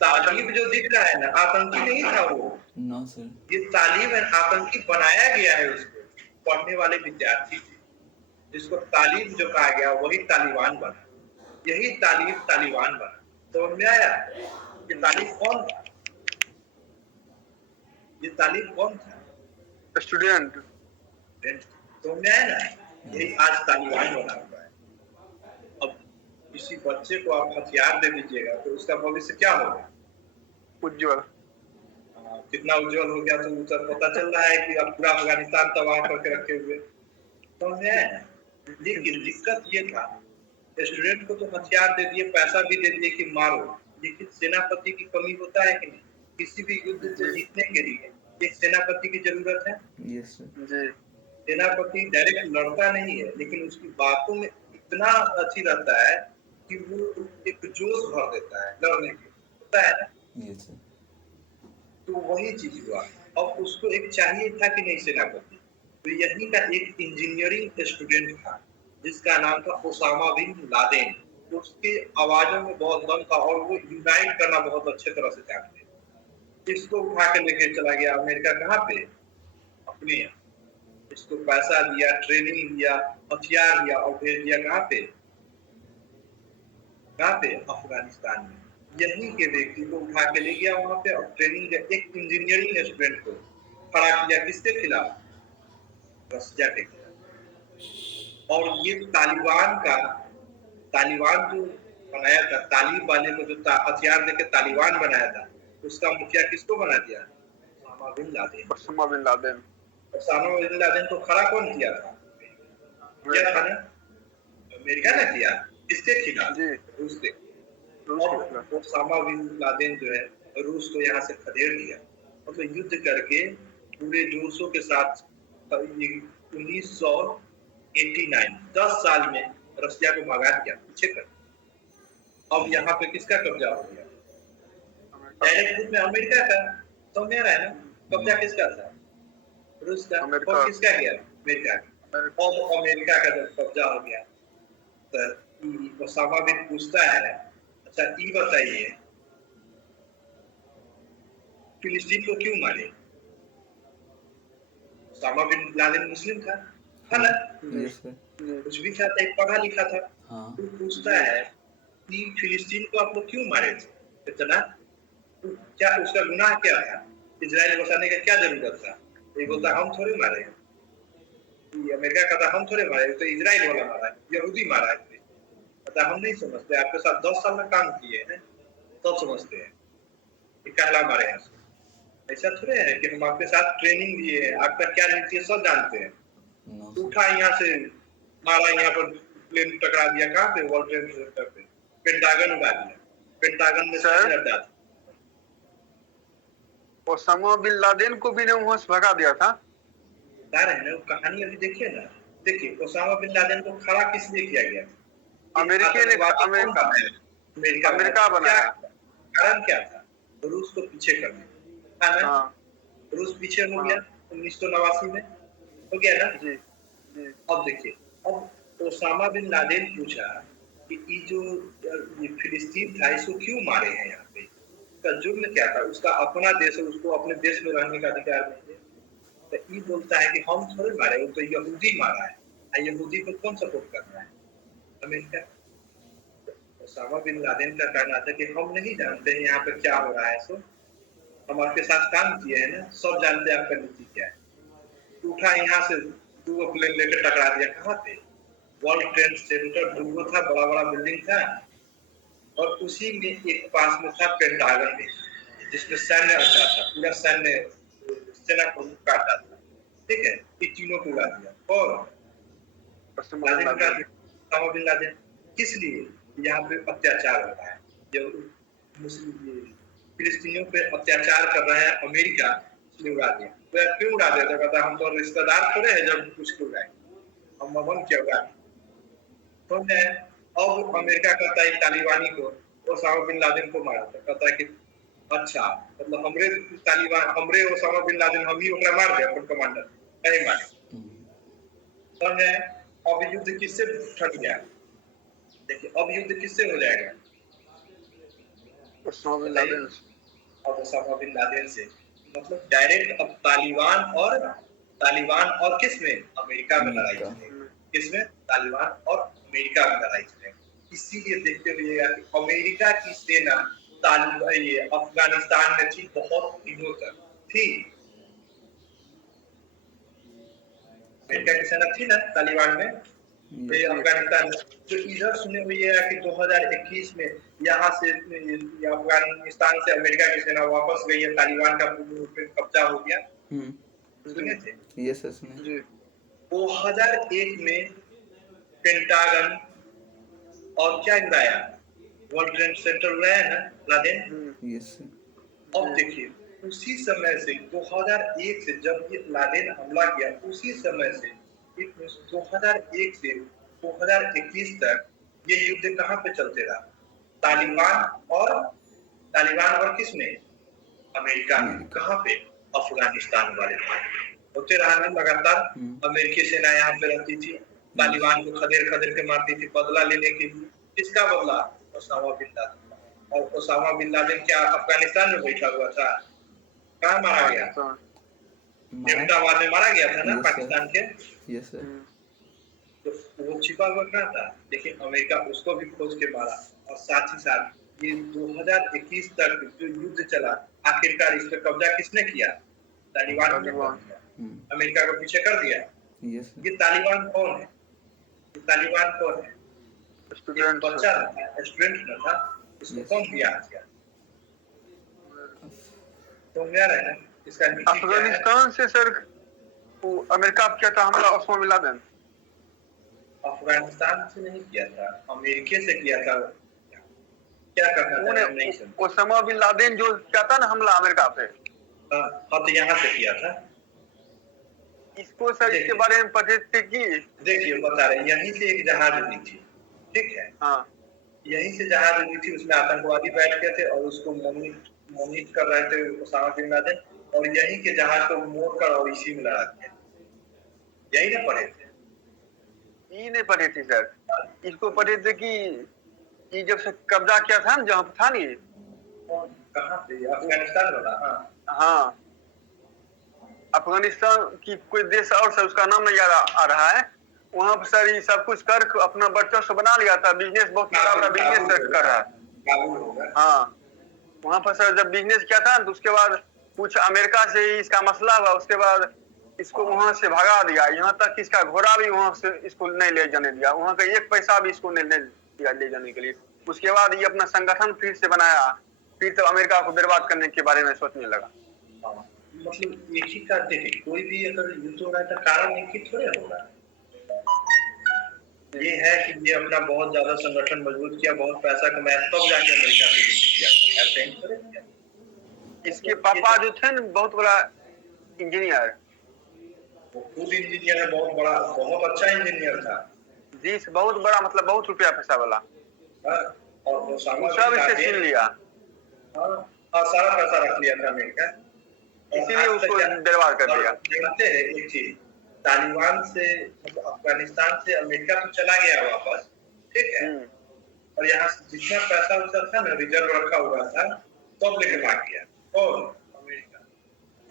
तालिब जो दिख रहा है ना, आतंकी नहीं था वो। नो सर, ये तालिब है, आतंकी बनाया गया है उसको। पढ़ने वाले विद्यार्थी थे, जिसको तालिब जो कहा गया वही तालिबान बना। यही तालिब तालिबान बना। तो में आया ये तालिब कौन था? ये तालिब कौन था? स्टूडेंट। तो में आया ना, यही आज तालिबान बना हुआ है। अब किसी बच्चे को आप हथियार दे दीजिएगा तो उसका भविष्य क्या होगा? उज्जवल। कितना उज्जवल हो गया तो उसे पता चल रहा है कि अब पूरा अफगानिस्तान तबाह करके रखे हुए। समझे? लेकिन दिक्कत ये था, स्टूडेंट को तो हथियार दे दिए, पैसा भी दे दिए कि मारो, लेकिन सेनापति की कमी होता है कि नहीं? किसी भी युद्ध को जीतने के लिए एक सेनापति की जरूरत है। Yes sir. जी, सेनापति डायरेक्ट लड़ता नहीं है, लेकिन उसकी बातों में इतना अच्छी रहता है कि वो एक जोश भर देता है लड़ने के, होता है ना? Yes sir. तो वही चीज हुआ। अब उसको एक चाहिए था कि नहीं सेनापति, तो यही का एक इंजीनियरिंग स्टूडेंट था जिसका नाम था ओसामा बिन लादेन। उसके आवाजों में बहुत दम था और वो यूनाइट करना बहुत अच्छे तरह से जानते थे। इसको उठा के लेके चला गया अमेरिका। कहाँ पे? अपने यहाँ। इसको पैसा दिया, ट्रेनिंग दिया, हथियार दिया और भेज दिया कहाँ पे? कहाँ पे? अफगानिस्तान में। यहीं के व्यक्ति को उठा के ले गया वहां पे और ट्रेनिंग दिया। एक इंजीनियरिंग स्टूडेंट को खड़ा किया किसके खिलाफ? रसिया के खिलाफ। और ये तालिबान जो बनाया था, तालिब वाले को जो हथियार देके तालिबान बनाया था, उसका मुखिया किसको बना दिया? Osama bin Laden. Osama bin Laden. Osama bin Laden को खड़ा कौन किया था? किया था ना? अमेरिका ने किया। किसके खिलाफ? रूस के। ओसामा बिन लादेन जो है रूस को यहाँ से खदेड़ दिया। मतलब युद्ध करके पूरे जोशों के साथ 1989 10 साल में रसिया को भगा दिया, पीछे कर। अब यहाँ पे किसका कब्जा हो गया? डायरेक्ट रूप में अमेरिका का। समझ में आ रहा है ना? कब्जा किसका था? रूस का। और किसका गया? अमेरिका का। अब अमेरिका का जब कब्जा हो गया तो ओसामा बिन पूछता है, अच्छा ये बताइए फिलिस्तीन को क्यों मारे? ओसामा बिन लादेन मुस्लिम था ना? कुछ भी था, एक पढ़ा लिखा था। तो पूछता है कि फिलिस्तीन को आप लोग क्यों मारे थे इतना? क्या उसका गुनाह क्या था? इजराइल बसाने का क्या जरूरत था? ये बोलता हम थोड़े मारे, अमेरिका कहता हम थोड़े मारे, तो इजराइल वाला मारा, यहूदी मारा है। कहता हम नहीं समझते, आपके साथ 10 साल में काम किए हैं तब समझते हैं कि कहला मारे हैं। ऐसा थोड़े है कि हम आपके साथ ट्रेनिंग दिए हैं, आपका क्या नीति है सब जानते हैं। उठा यहाँ से मारा, यहाँ पर प्लेन टकरा दिया। कहाँ पे? वर्ल्ड ट्रेड सेंटर पे। पेंटागन उड़ा दिया। पेंटागन में ओसामा बिन लादेन को भी ने वहां से भगा दिया था। बता रहे हैं ना, कहानी अभी देखिए ना। देखिए ओसामा बिन लादेन को खड़ा किस लिए किया गया? अमेरिका बनाया। कारण क्या था? रूस को पीछे करना, है ना? रूस पीछे हो गया 1989 में, हो गया ना? अब देखिए, अब ओसामा बिन लादेन पूछा कि ये जो ये फिलिस्तीन था इसको क्यों मारे हैं यहाँ पे? उसका जुर्म क्या था? उसका अपना देश है, उसको अपने देश में रहने का अधिकार नहीं है। तो ये बोलता है कि हम थोड़े मारे, वो तो यहूदी मारा है। यहूदी को कौन सपोर्ट कर रहा है? अमेरिका। ओसामा बिन लादेन का कहना था कि हम नहीं जानते हैं यहाँ पे क्या हो रहा है, सो हम आपके साथ काम किए हैं ना, सब जानते हैं आपका नीति क्या है। उठा यहाँ से 2 प्लेन लेकर टकरा दिया। कहाँ पे? वर्ल्ड ट्रेड सेंटर 2 था, बड़ा बड़ा बिल्डिंग था और उसी में एक पास में था पेंटागन में, जिसमें सैन्य अच्छा था, पूरा सैन्य सेना को काटा था। ठीक है, ये तीनों को उड़ा दिया। और ओसामा बिन लादेन किस लिए? यहाँ पे अत्याचार हो रहा है, जो मुस्लिम फिलिस्तीनियों पे अत्याचार कर रहे हैं अमेरिका, इसलिए उड़ा दिया। तो क्यों उड़ा दिया? तो कहता हम तो रिश्तेदार थोड़े हैं जब कुछ को उड़ाए, हम ममन क्या उड़ा दिया। तो अब अमेरिका कहता है तालिबानी को ओसामा बिन लादेन को मारा। तो कहता है कि अच्छा, मतलब हमरे ओसामा बिन लादेन हम ही ओकरा मार दे, अपन कमांडर नहीं मारे। समझे? अब युद्ध किससे ठंड गया? देखिए अब युद्ध किससे हो जाएगा? ओसामा बिन लादेन से। मतलब डायरेक्ट अब तालिबान और किसमें? अमेरिका में लड़ाई चलेगी। किसमें? तालिबान और अमेरिका में लड़ाई चलेगी। इसीलिए देखते रहिएगा कि अमेरिका की सेना ये अफगानिस्तान में थी बहुत दिनों तक थी। अमेरिका की सेना थी ना तालिबान में, अफगानिस्तान में। जो इधर सुने हुए है कि 2021 में यहाँ से अफगानिस्तान से अमेरिका की सेना वापस गई है, तालिबान का कब्जा हो गया। सुने थे? ये सुने। 2001 में पेंटागन और क्या उड़ाया? वर्ल्ड ट्रेड सेंटर उड़ाया ना लादेन। अब देखिए उसी समय से 2001 से जब ये लादेन हमला किया, उसी समय से 2001 से 2021 तक ये युद्ध कहाँ पे चलते रहा? तालिबान और किसमें? अमेरिका में। कहाँ पे? अफगानिस्तान वाले होते रहा ना लगातार। अमेरिकी सेना यहाँ पे रहती थी, तालिबान को खदेड़ के मारती थी बदला लेने के लिए। किसका बदला? Osama bin Laden. और ओसामा बिन लादेन क्या अफगानिस्तान में बैठा हुआ था? कहाँ मारा गया? अहमदाबाद में मारा गया था ना, Yes, sir. पाकिस्तान के। Yes sir. तो वो छिपा हुआ कहाँ था? लेकिन अमेरिका उसको भी खोज के मारा। और साथ ही साथ ये 2021 तक जो युद्ध चला, आखिरकार इस पे कब्जा किसने किया? तालिबान ने कर दिया। अमेरिका को पीछे कर दिया। यस ये तालिबान कौन है? ये तालिबान कौन है? एक बच्चा था, स्टूडेंट न था, इसको कौन दिया हथियार? तो यार है ना, इसका नीति क्या है? अफगानिस्तान से सर वो अमेरिका किया था हमला ओसामा बिन लादेन। अफगानिस्तान से नहीं किया था, अमेरिका से किया था। क्या करना था? नहीं समझा। ओसामा बिन लादेन जो किया था ना हमला अमेरिका पे, हाँ, तो यहाँ से किया था। इसको सर इसके बारे में पता थे कि देखिए बता रहे, यहीं से एक जहाज उड़ी थी, ठीक है? हाँ यहीं से जहाज उड़ी थी, उसमें आतंकवादी बैठ गए थे और उसको मोनिट कर रहे थे ओसामा बिन लादेन, और यहीं के जहाज को मोड़ कर और इसी में लड़ा दिया। यही ना पढ़े थे? ये नहीं पढ़े थे सर, इसको पढ़े थे कि जब से कब्जा किया था ना जहाँ था नहीं, कहाँ पे? अफगानिस्तान वाला? हाँ हाँ अफगानिस्तान की कोई देश और सर उसका नाम नहीं आ रहा है, वहाँ पर सर ये सब कुछ कर अपना वर्चस्व बना लिया था, बिजनेस बहुत बड़ा बिजनेस कर रहा है। काबुल होगा। हाँ वहाँ पर सर जब बिजनेस किया था तो उसके बाद कुछ अमेरिका से इसका मसला हुआ, उसके बाद इसको वहाँ से भगा दिया, यहाँ तक इसका घोड़ा भी वहाँ से इसको नहीं ले जाने दिया, वहाँ का एक पैसा भी इसको नहीं दिया ले जाने के लिए। उसके बाद ये अपना संगठन फिर से बनाया, फिर तो अमेरिका को बर्बाद करने के बारे में सोचने लगा। मतलब एक ही का देखिए, कोई भी अगर युद्ध हो रहा है तो कारण एक ही थोड़े होगा। ये है कि ये अपना बहुत ज्यादा संगठन मजबूत किया, बहुत पैसा कमाया, तब जाके अमेरिका से युद्ध किया, ऐसे ही थोड़े किया। इसके पापा जो थे ना बहुत बड़ा इंजीनियर, वो खुद इंजीनियर है, बहुत बड़ा, बहुत अच्छा इंजीनियर था जी, बहुत बड़ा, मतलब बहुत रुपया पैसा वाला। हाँ, और वो सब इससे छीन लिया। हाँ, सारा पैसा रख लिया था अमेरिका, इसीलिए उसको बर्बाद कर दिया। जानते हैं एक चीज, तालिबान से मतलब अफगानिस्तान से अमेरिका तो चला गया वापस, ठीक है? और यहाँ से जितना पैसा उसका था ना रिजर्व रखा हुआ था, सब लेके भाग गया। और अमेरिका,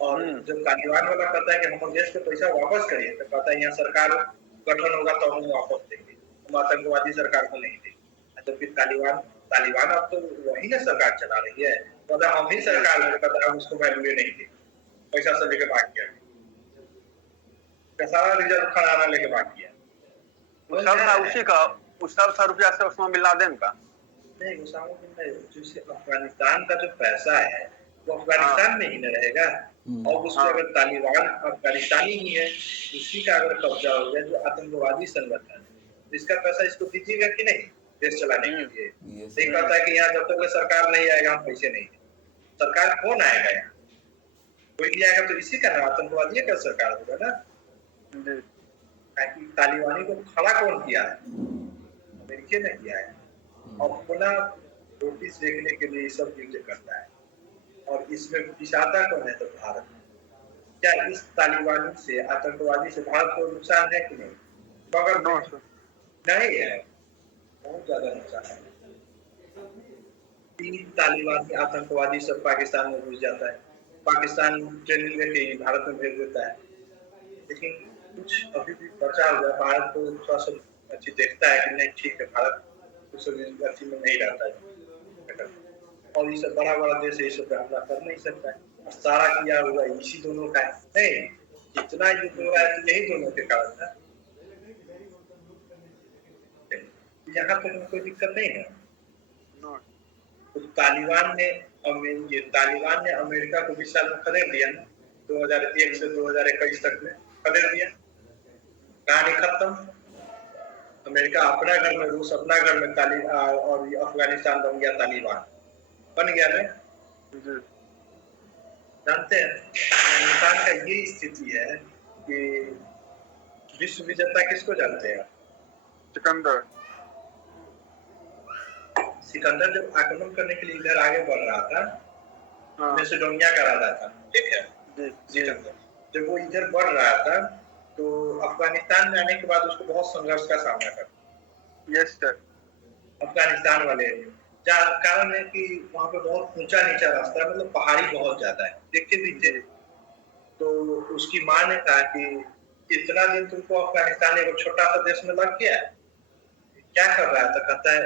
और जब तालिबान वाला कहता है कि हम देश के पैसा वापस करिए, तो कहता है यहाँ सरकार गठन होगा तो हम वापस देंगे, हम आतंकवादी सरकार को नहीं देंगे। तो फिर तालिबान अब तो वही ना सरकार चला रही है, तो हम ही सरकार में कहता है उसको वैल्यू नहीं देंगे, पैसा सब लेके भाग गया, सारा रिजर्व खजाना लेके भाग गया। वो सब था उसी का, उस सब था रुपया से ओसामा बिन लादेन का। नहीं, ओसामा बिन लादेन जैसे अफगानिस्तान का जो पैसा है वो अफगानिस्तान में ही न रहेगा, और उसमें अगर तालिबान अफगानिस्तानी ही है, उसी का अगर कब्जा हो गया, जो आतंकवादी संगठन है, इसका पैसा इसको दीजिएगा कि नहीं देश चलाने के लिए? नहीं कहता है कि यहाँ जब तक सरकार नहीं आएगा हम पैसे नहीं देंगे। सरकार कौन आएगा यहाँ? कोई भी आएगा तो इसी का ना आतंकवादी का सरकार होगा ना। तालिबानी को खड़ा कौन किया है? अमेरिका ने किया है, और पुनः रोटी सेकने के लिए सब युद्ध करता है, और इसमें पिछाता कौन है? तो भारत। क्या इस तालिबानी से, आतंकवादी से भारत को नुकसान है कि नहीं? मगर नहीं है, बहुत ज्यादा नुकसान है। 3 तालिबानी आतंकवादी सब पाकिस्तान में घुस जाता है, पाकिस्तान ट्रेनिंग लेके भारत में भेज देता है, लेकिन कुछ अभी भी बचा हुआ है। भारत को थोड़ा सा अच्छी देखता है कि नहीं ठीक है, भारत उस अच्छी में नहीं रहता है, और ये सब बड़ा बड़ा देश है, ये सब हमला कर नहीं सकता है, और सारा किया हुआ इसी दोनों का है। नहीं, जितना युद्ध हो रहा है तो यही दोनों के कारण है, यहाँ पर कोई दिक्कत नहीं है। तो तालिबान ने अमेरिका को 20 साल में खदेड़ दिया ना, 2001 से 2021 तक में खदेड़ दिया, कहानी खत्म। अमेरिका अपना घर में, रूस अपना घर में, और अफगानिस्तान बन गया तालिबान, बन गया ना। जानते हैं अफगानिस्तान का ये स्थिति है कि विश्व विजेता किसको जानते हैं? सिकंदर जब आक्रमण करने के लिए इधर आगे बढ़ रहा था, मैसेडोनिया का राजा था, ठीक है? सिकंदर जब वो इधर बढ़ रहा था तो अफगानिस्तान में आने के बाद उसको बहुत संघर्ष का सामना करना। Yes sir. अफगानिस्तान वाले कारण है कि वहाँ पे बहुत ऊंचा नीचा रास्ता है, मतलब पहाड़ी बहुत ज्यादा है, देखते दीजिए। तो उसकी माँ ने कहा कि इतना दिन तुमको अफगानिस्तान एक छोटा सा देश में लग गया, क्या कर रहा है? तो कहता है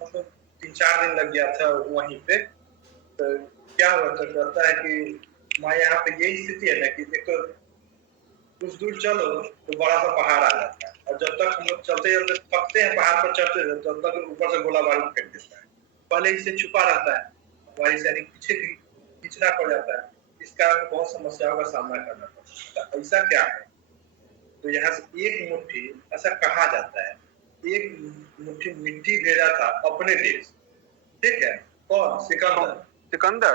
मतलब 3-4 दिन लग गया था वहीं पे। तो क्या हुआ? तो कहता है कि माँ यहाँ पे यही स्थिति है ना कि एक तो कुछ दूर चलो तो बड़ा सा पहाड़ आ जाता है, और जब तक हम लोग चलते चलते थकते हैं पहाड़ पर चढ़ते हैं तब तक ऊपर से गोला बारूद फेंक देता है। पहले इससे छुपा रहता है, हमारी सैनिक पीछे खींचना पड़ जाता है, इस कारण बहुत समस्याओं का सामना करना पड़ता है। ऐसा क्या है? तो यहाँ से एक मुट्ठी, ऐसा कहा जाता है, एक मुट्ठी मिट्टी भेजा था अपने देश, ठीक है? कौन? सिकंदर। सिकंदर,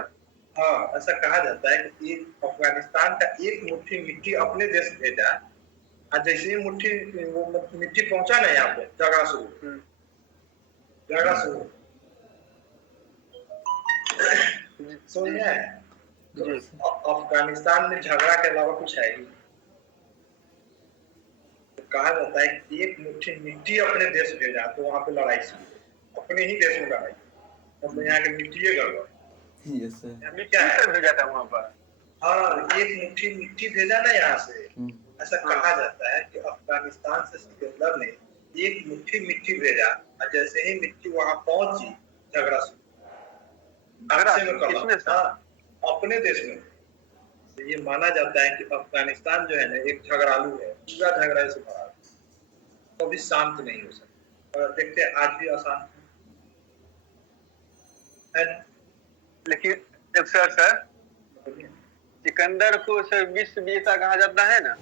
हाँ, ऐसा कहा जाता है कि एक अफगानिस्तान का एक मुट्ठी मिट्टी अपने देश भेजा, और जैसे ही वो मिट्टी पहुंचा ना यहाँ पे, झगड़ा शुरू समझ में आया? तो अफगानिस्तान में झगड़ा के अलावा कुछ है ही। तो कहा जाता है कि एक मुट्ठी मिट्टी अपने देश भेजा तो वहां पे लड़ाई शुरू, अपने ही देश में लड़ाई, मतलब यहाँ के मिट्टी गड़बड़। क्या भेजा था वहां पर? हाँ, एक मुट्ठी मिट्टी भेजा ना यहाँ से, ऐसा कहा जाता है कि अफगानिस्तान से सिकंदर ने एक मुट्ठी मिट्टी भेजा, और जैसे ही मिट्टी वहां पहुंची झगड़ा शुरू। अपने देश में। तो ये माना जाता है कि अफगानिस्तान जो है ना एक झगड़ालू है, पूरा झगड़ा से भरा, कभी शांत नहीं हो सकता, और देखते हैं आज भी अशांत है। लेकिन सर सिकंदर को विश्व विजेता कहा जाता है ना,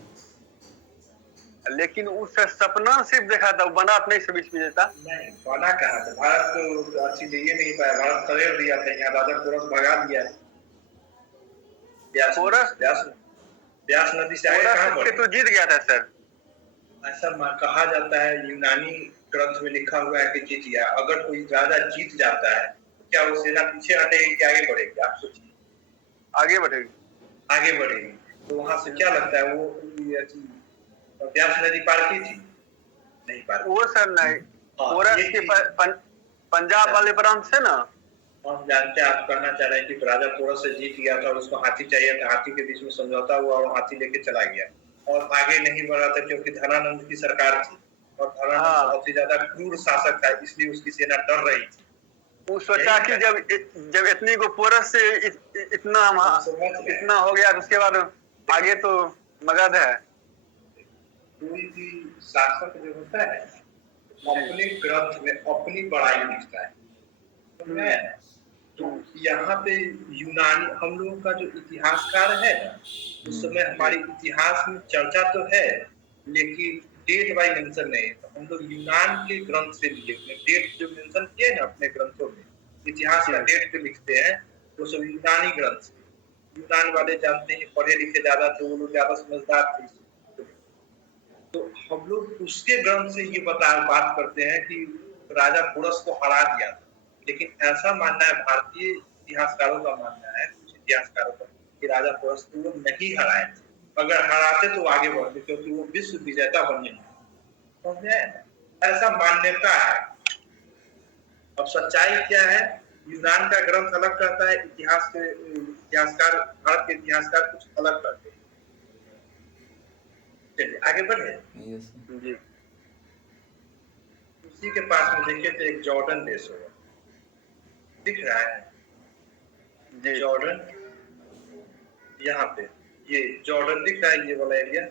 लेकिन उस सपना सिर्फ देखा था, बना नहीं से विश्व विजेता नहीं बना कहा था। भारत तो अच्छी ले नहीं पाया, भारत सवेर दिया था, यहाँ राजा कोरस भगा दिया। ब्यास नदी से आगे कहाँ बढ़े? तो जीत गया था सर, ऐसा कहा जाता है, यूनानी ग्रंथ में लिखा हुआ है कि जीत गया। अगर कोई राजा जीत जाता है तो क्या वो सेना पीछे हटेगी कि आगे बढ़ेगी? आप सोचिए। आगे बढ़ेगी। तो वहां से क्या लगता है, वो ब्यास नदी पार की थी? नहीं पार। वो सर नहीं, कोरस के पंजाब वाले प्रांत से ना, हम जानते हैं आप कहना चाह रहे हैं कि राजा कोरस से जीत गया था और उसको हाथी चाहिए था, हाथी के बीच में समझौता हुआ और हाथी लेके चला गया और आगे नहीं बढ़ा था क्योंकि धनानंद की सरकार थी, और धनानंद बहुत ही ज्यादा क्रूर शासक था, इसलिए उसकी सेना डर रही थी। वो सोचा कि जब इतनी को कोरस से इतना हो गया तो उसके बाद आगे तो मगध है। कोई भी शासक जो होता है अपने ग्रंथ में अपनी बड़ाई लिखता है। तो यहाँ पे यूनानी, हम लोगों का जो इतिहासकार है ना, उस समय हमारे इतिहास में चर्चा तो है लेकिन डेट बाय मेंशन नहीं। तो हम लोग यूनान के ग्रंथ से लिए डेट जो मेंशन किए ना अपने ग्रंथों में, इतिहास का डेट पे लिखते हैं, वो सब यूनानी ग्रंथ। यूनान वाले जानते हैं, पढ़े लिखे ज्यादा थे, वो लोग ज्यादा समझदार थे, तो हम लोग उसके ग्रंथ से ये बात करते हैं कि राजा कोरस को हरा दिया था। लेकिन ऐसा मानना है, भारतीय इतिहासकारों का मानना है, कुछ इतिहासकारों का, कि राजा कोरस को वो नहीं हराए थे। अगर हराते तो आगे बढ़ते, क्योंकि वो विश्व विजेता बने। समझे? ऐसा मान्यता है। अब सच्चाई क्या है? यूनान का ग्रंथ अलग कहता है, इतिहासकार, भारत के इतिहासकार कुछ अलग करते हैं। चलिए आगे बढ़े। जी। उसी के पास में देखिए तो एक जॉर्डन देश होगा, दिख रहा है जी। जॉर्डन, यहाँ पे ये जॉर्डन दिख रहा है, ये वाला एरिया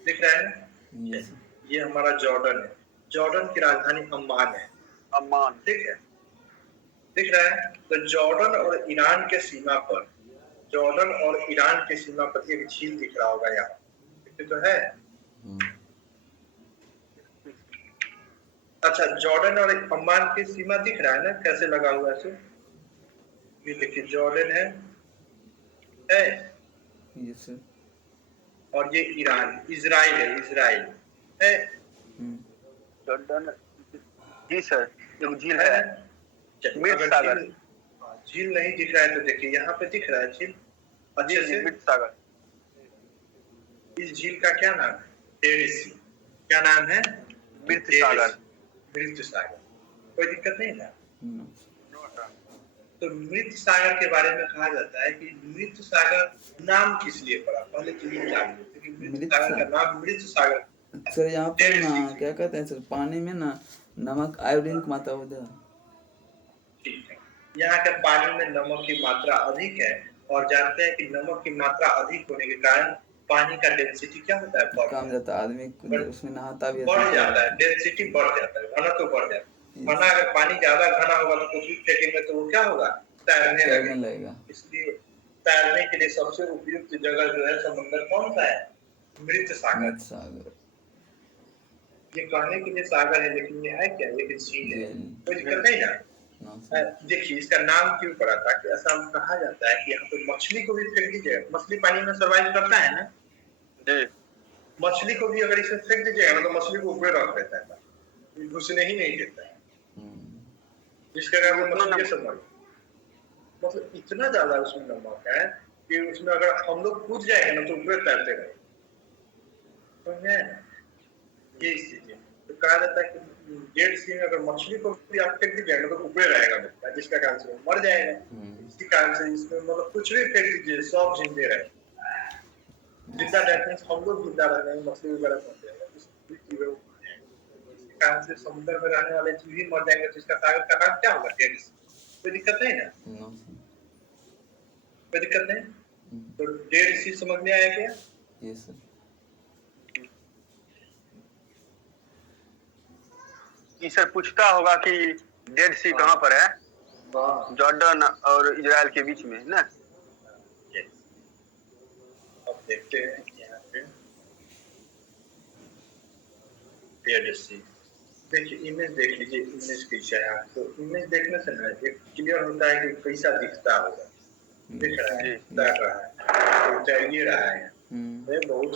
दिख रहा है। ये हमारा जॉर्डन है। जॉर्डन की राजधानी अम्मान है। अम्मान, ठीक है, दिख रहा है। तो जॉर्डन और ईरान के सीमा पर, जॉर्डन और ईरान के सीमा पर एक झील दिख रहा होगा, यहाँ तो है। अच्छा, जॉर्डन और अम्मान की सीमा दिख रहा है ना, कैसे लगा हुआ है? ये देखिए जॉर्डन है यस सर, और ये ईरान, इजराइल है। जॉर्डन, जी सर, एक झील है, मिर्च सागर। झील नहीं दिख रहा है तो देखिए यहाँ पे दिख रहा है झील, अच्छे से, मिर्च सागर। इस झील का क्या नाम है? डेड सी। क्या नाम है? मिर्च सागर। मिर्च सागर। कोई दिक्कत नहीं ना। नो तो मृत सागर के बारे में कहा जाता है कि मृत सागर नाम किस लिए पड़ा, पहले तो ये जानिए कि मृत मृत सागर सा का नाम मृत सागर सर यहाँ पर डेड ना सी। क्या कहते हैं सर, पानी में ना नमक आयोडीन की मात्रा होता है। ठीक है, यहाँ के पानी में नमक की मात्रा अधिक है और जानते हैं कि नमक की मात्रा अधिक होने के कारण पानी का डेंसिटी क्या होता है, बढ़ कम जाता है, आदमी बढ़ उसमें नहाता भी है तो बढ़ जाता है, डेंसिटी बढ़ जाता है, घनत्व बढ़ जाता है। वरना अगर पानी ज्यादा घना होगा तो कुछ भी फेंकेंगे तो वो क्या होगा, तैरने तैरने लगेगा। लगेगा। इसलिए तैरने के लिए सबसे उपयुक्त जगह जो है समुद्र कौन सा है, मृत सागर। मृत सागर ये कहने के लिए सागर है लेकिन ये है क्या, ये झील है, कोई दिक्कत नहीं ना। No sir. देखिए इसका नाम क्यों पड़ा था कि ऐसा कहा जाता है कि यहाँ पे मछली को भी फेंक दीजिए, मछली पानी में सर्वाइव करता है ना जी, मछली को भी अगर इसमें फेंक दीजिएगा ना तो मछली को ऊपर रख देता है, घुसने ही नहीं देता है, जिसके कारण वो मछली से मर, मतलब इतना ज्यादा उसमें नमक है कि उसमें अगर हम लोग कूद जाएंगे ना तो ऊपर तैरते रहे, समझे ये स्थिति है। तो कहा जाता है कि डेड सी में अगर मछली को भी आप फेंक दीजिएगा तो ऊपर रहेगा बच्चा, जिसका कारण से वो मर जाएगा। इसी कारण से इसमें मतलब कुछ भी फेंक दीजिए सब जिंदे रहे, जिंदा डेट मींस हम लोग जिंदा रह रहे हैं, मछली वगैरह मर जाएगा, इसी कारण से समुद्र में रहने वाले जीव भी मर जाएंगे, तो इसका सागर का नाम क्या होगा, डेड सी। कोई दिक्कत नहीं ना, कोई दिक्कत नहीं। तो डेड सी समझ में आया क्या? Yes sir. सर पूछता होगा कि डेड सी कहाँ पर है, जॉर्डन और इजराइल के बीच में ना। अब देखते हैं यहाँ पे डेड सी, देखिए इमेज देख लीजिए, इमेज कैसा है, तो इमेज देखने से ना एक क्लियर होता है कि कैसा दिखता होगा। दिख रहा है, तैर रहा है, तो तैर रहा है, ये बहुत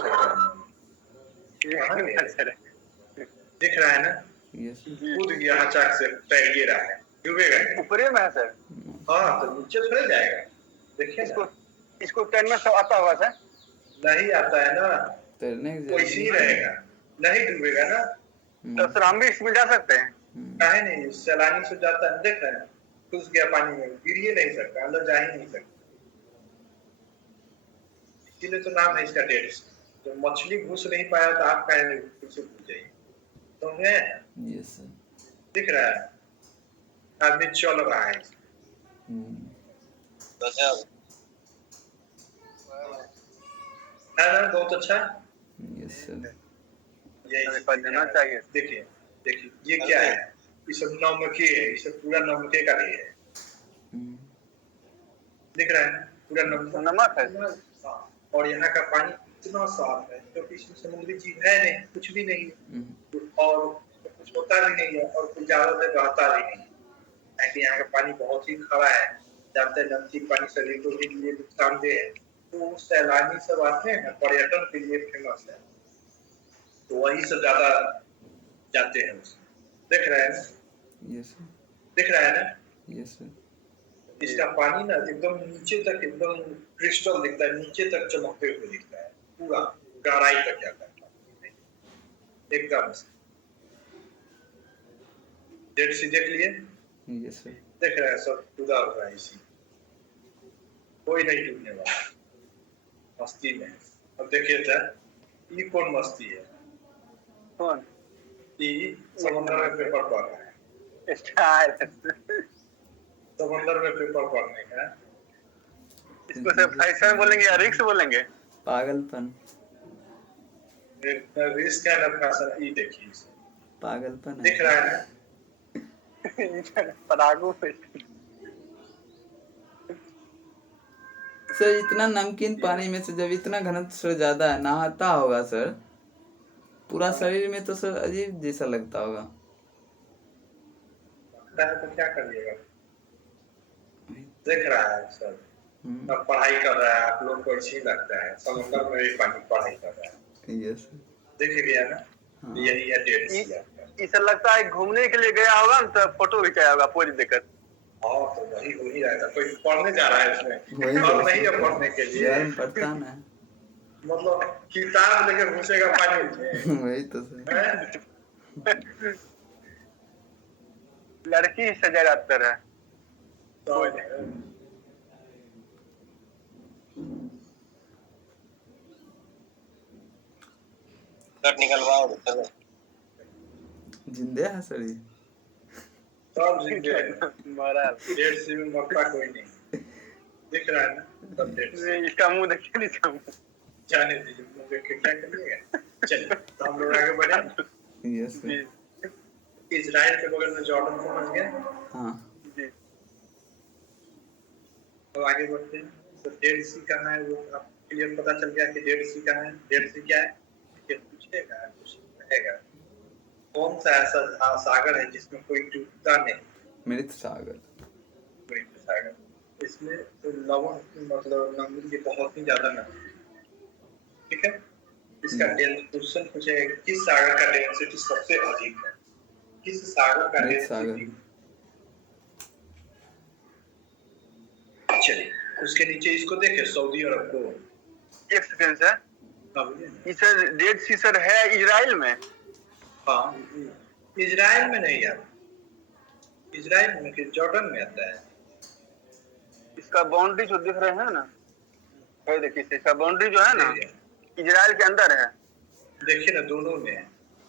दिख रहा है ना, कूद गया अचानक से, तैर रहा है, डूबेगा नहीं, ऊपरे में है सर। हाँ तो नीचे थोड़े जाएगा, देखिए इसको तैरना सब आता होगा सर। नहीं आता है ना, तैरने तो इसी ही रहेगा, नहीं डूबेगा ना। तो सर हम भी इसमें जा सकते हैं? काहे नहीं, सैलानी से जाता है, देख रहे हैं घुस गया पानी में, गिर ही नहीं सकता, अंदर जा ही नहीं सकता, इसीलिए तो नाम है इसका डेड सी। तो मछली घुस नहीं पाया तो आप काहे पीछे घुस जाइए, समझे? Yes sir. दिख रहा है, आदमी चल रहा है, है ना, बहुत अच्छा। Yes sir. यही देना चाहिए। देखिए देखिए ये क्या है, ये सब नमके है, ये सब पूरा नमके का ही है, दिख रहा है पूरा नमक है। हाँ, और यहाँ का पानी इतना साफ है क्योंकि इसमें समुद्री जीव है नहीं, कुछ भी नहीं है, और कुछ होता भी नहीं है और कुछ ज्यादा देर रहता भी नहीं है, कि यहाँ का पानी बहुत ही खरा है। जानते हैं नमकीन पानी शरीर को भी लिए नुकसानदेह है, तो सैलानी सब आते हैं, पर्यटन के लिए फेमस है, तो वही सब ज्यादा जाते हैं उसमें। देख रहे हैं, यस सर। दिख रहा है ना, यस सर। इसका पानी ना एकदम नीचे तक एकदम क्रिस्टल दिखता है, नीचे तक चमकते हुए दिखता है, पूरा गहराई तक जाता है एकदम से। डेड सी देख लिए? Yes sir. देख रहे हैं सब पूरा हुआ है इसी, कोई नहीं डूबने वाला, मस्ती में। अब देखिए सर ये कौन मस्ती है, कौन? ये समुद्र में पेपर पढ़ रहा है, समुद्र में पेपर पढ़ने का। इसको सिर्फ फैशन बोलेंगे या रिक्स बोलेंगे? पागलपन। रिस्क है ना फैशन, ये देखिए पागलपन दिख रहा है ना, परागू सर इतना नमकीन पानी में से जब इतना घनत्व ज्यादा है, नहाता होगा सर, पूरा शरीर में तो सर अजीब जैसा लगता होगा। तो क्या करिएगा, देख रहा है सर, अब पढ़ाई कर रहा है, आप लोग को अच्छी लगता है, समुद्र में भी पानी पढ़ाई कर रहा है, यस देख गया ना। यही है डेड सी। इसे लगता है घूमने के लिए गया होगा ना, तो फोटो खिंचाया होगा पोज देकर। हाँ तो वही हो ही रहता, कोई पढ़ने जा रहा है इसमें, और नहीं है पढ़ने के लिए, पढ़ता ना, मतलब किताब लेके घुसेगा पानी में। वही तो सर। लड़की से ज्यादातर है। तो कट निकलवाओ चलो। जिंदे है सर ये। सब जिंदे हैं। मरा 150 में मरता कोई नहीं। दिख रहा है ना सब 150। इसका मुंह देखिए नहीं, इसका मुंह। जाने दीजिए, मुंह देख के क्या करिएगा। चलिए तो हम लोग आगे बढ़े। यस जी सर। इजराइल के बगल में जॉर्डन समझ गए। हाँ जी। तो आगे बढ़ते हैं। तो डेड सी कहाँ है वो आप क्लियर पता चल गया कि डेड सी कहाँ है। डेड सी क्या है ये पूछेगा, कुछ कहेगा। कौन सा ऐसा सागर है जिसमें कोई डूबता नहीं। मृत सागर। मृत सागर। इसमें तो लवण मतलब नमूने बहुत ही ज्यादा नमूने, ठीक है। इसका क्वेश्चन पूछेगा किस सागर का डेंसिटी सबसे अधिक है। किस सागर का मृत सागर। डेंसिटी। चलिए उसके नीचे इसको देखे सऊदी अरब को। एक सेकंड सर, हाँ सर डेड सी सर है इजराइल में। हाँ इजराइल में नहीं आता, इजराइल में कि जॉर्डन में आता है। इसका बाउंड्री जो दिख रहे हैं ना, ये देखिए इसका बाउंड्री जो है ना इजराइल के अंदर है। देखिए ना दोनों में है,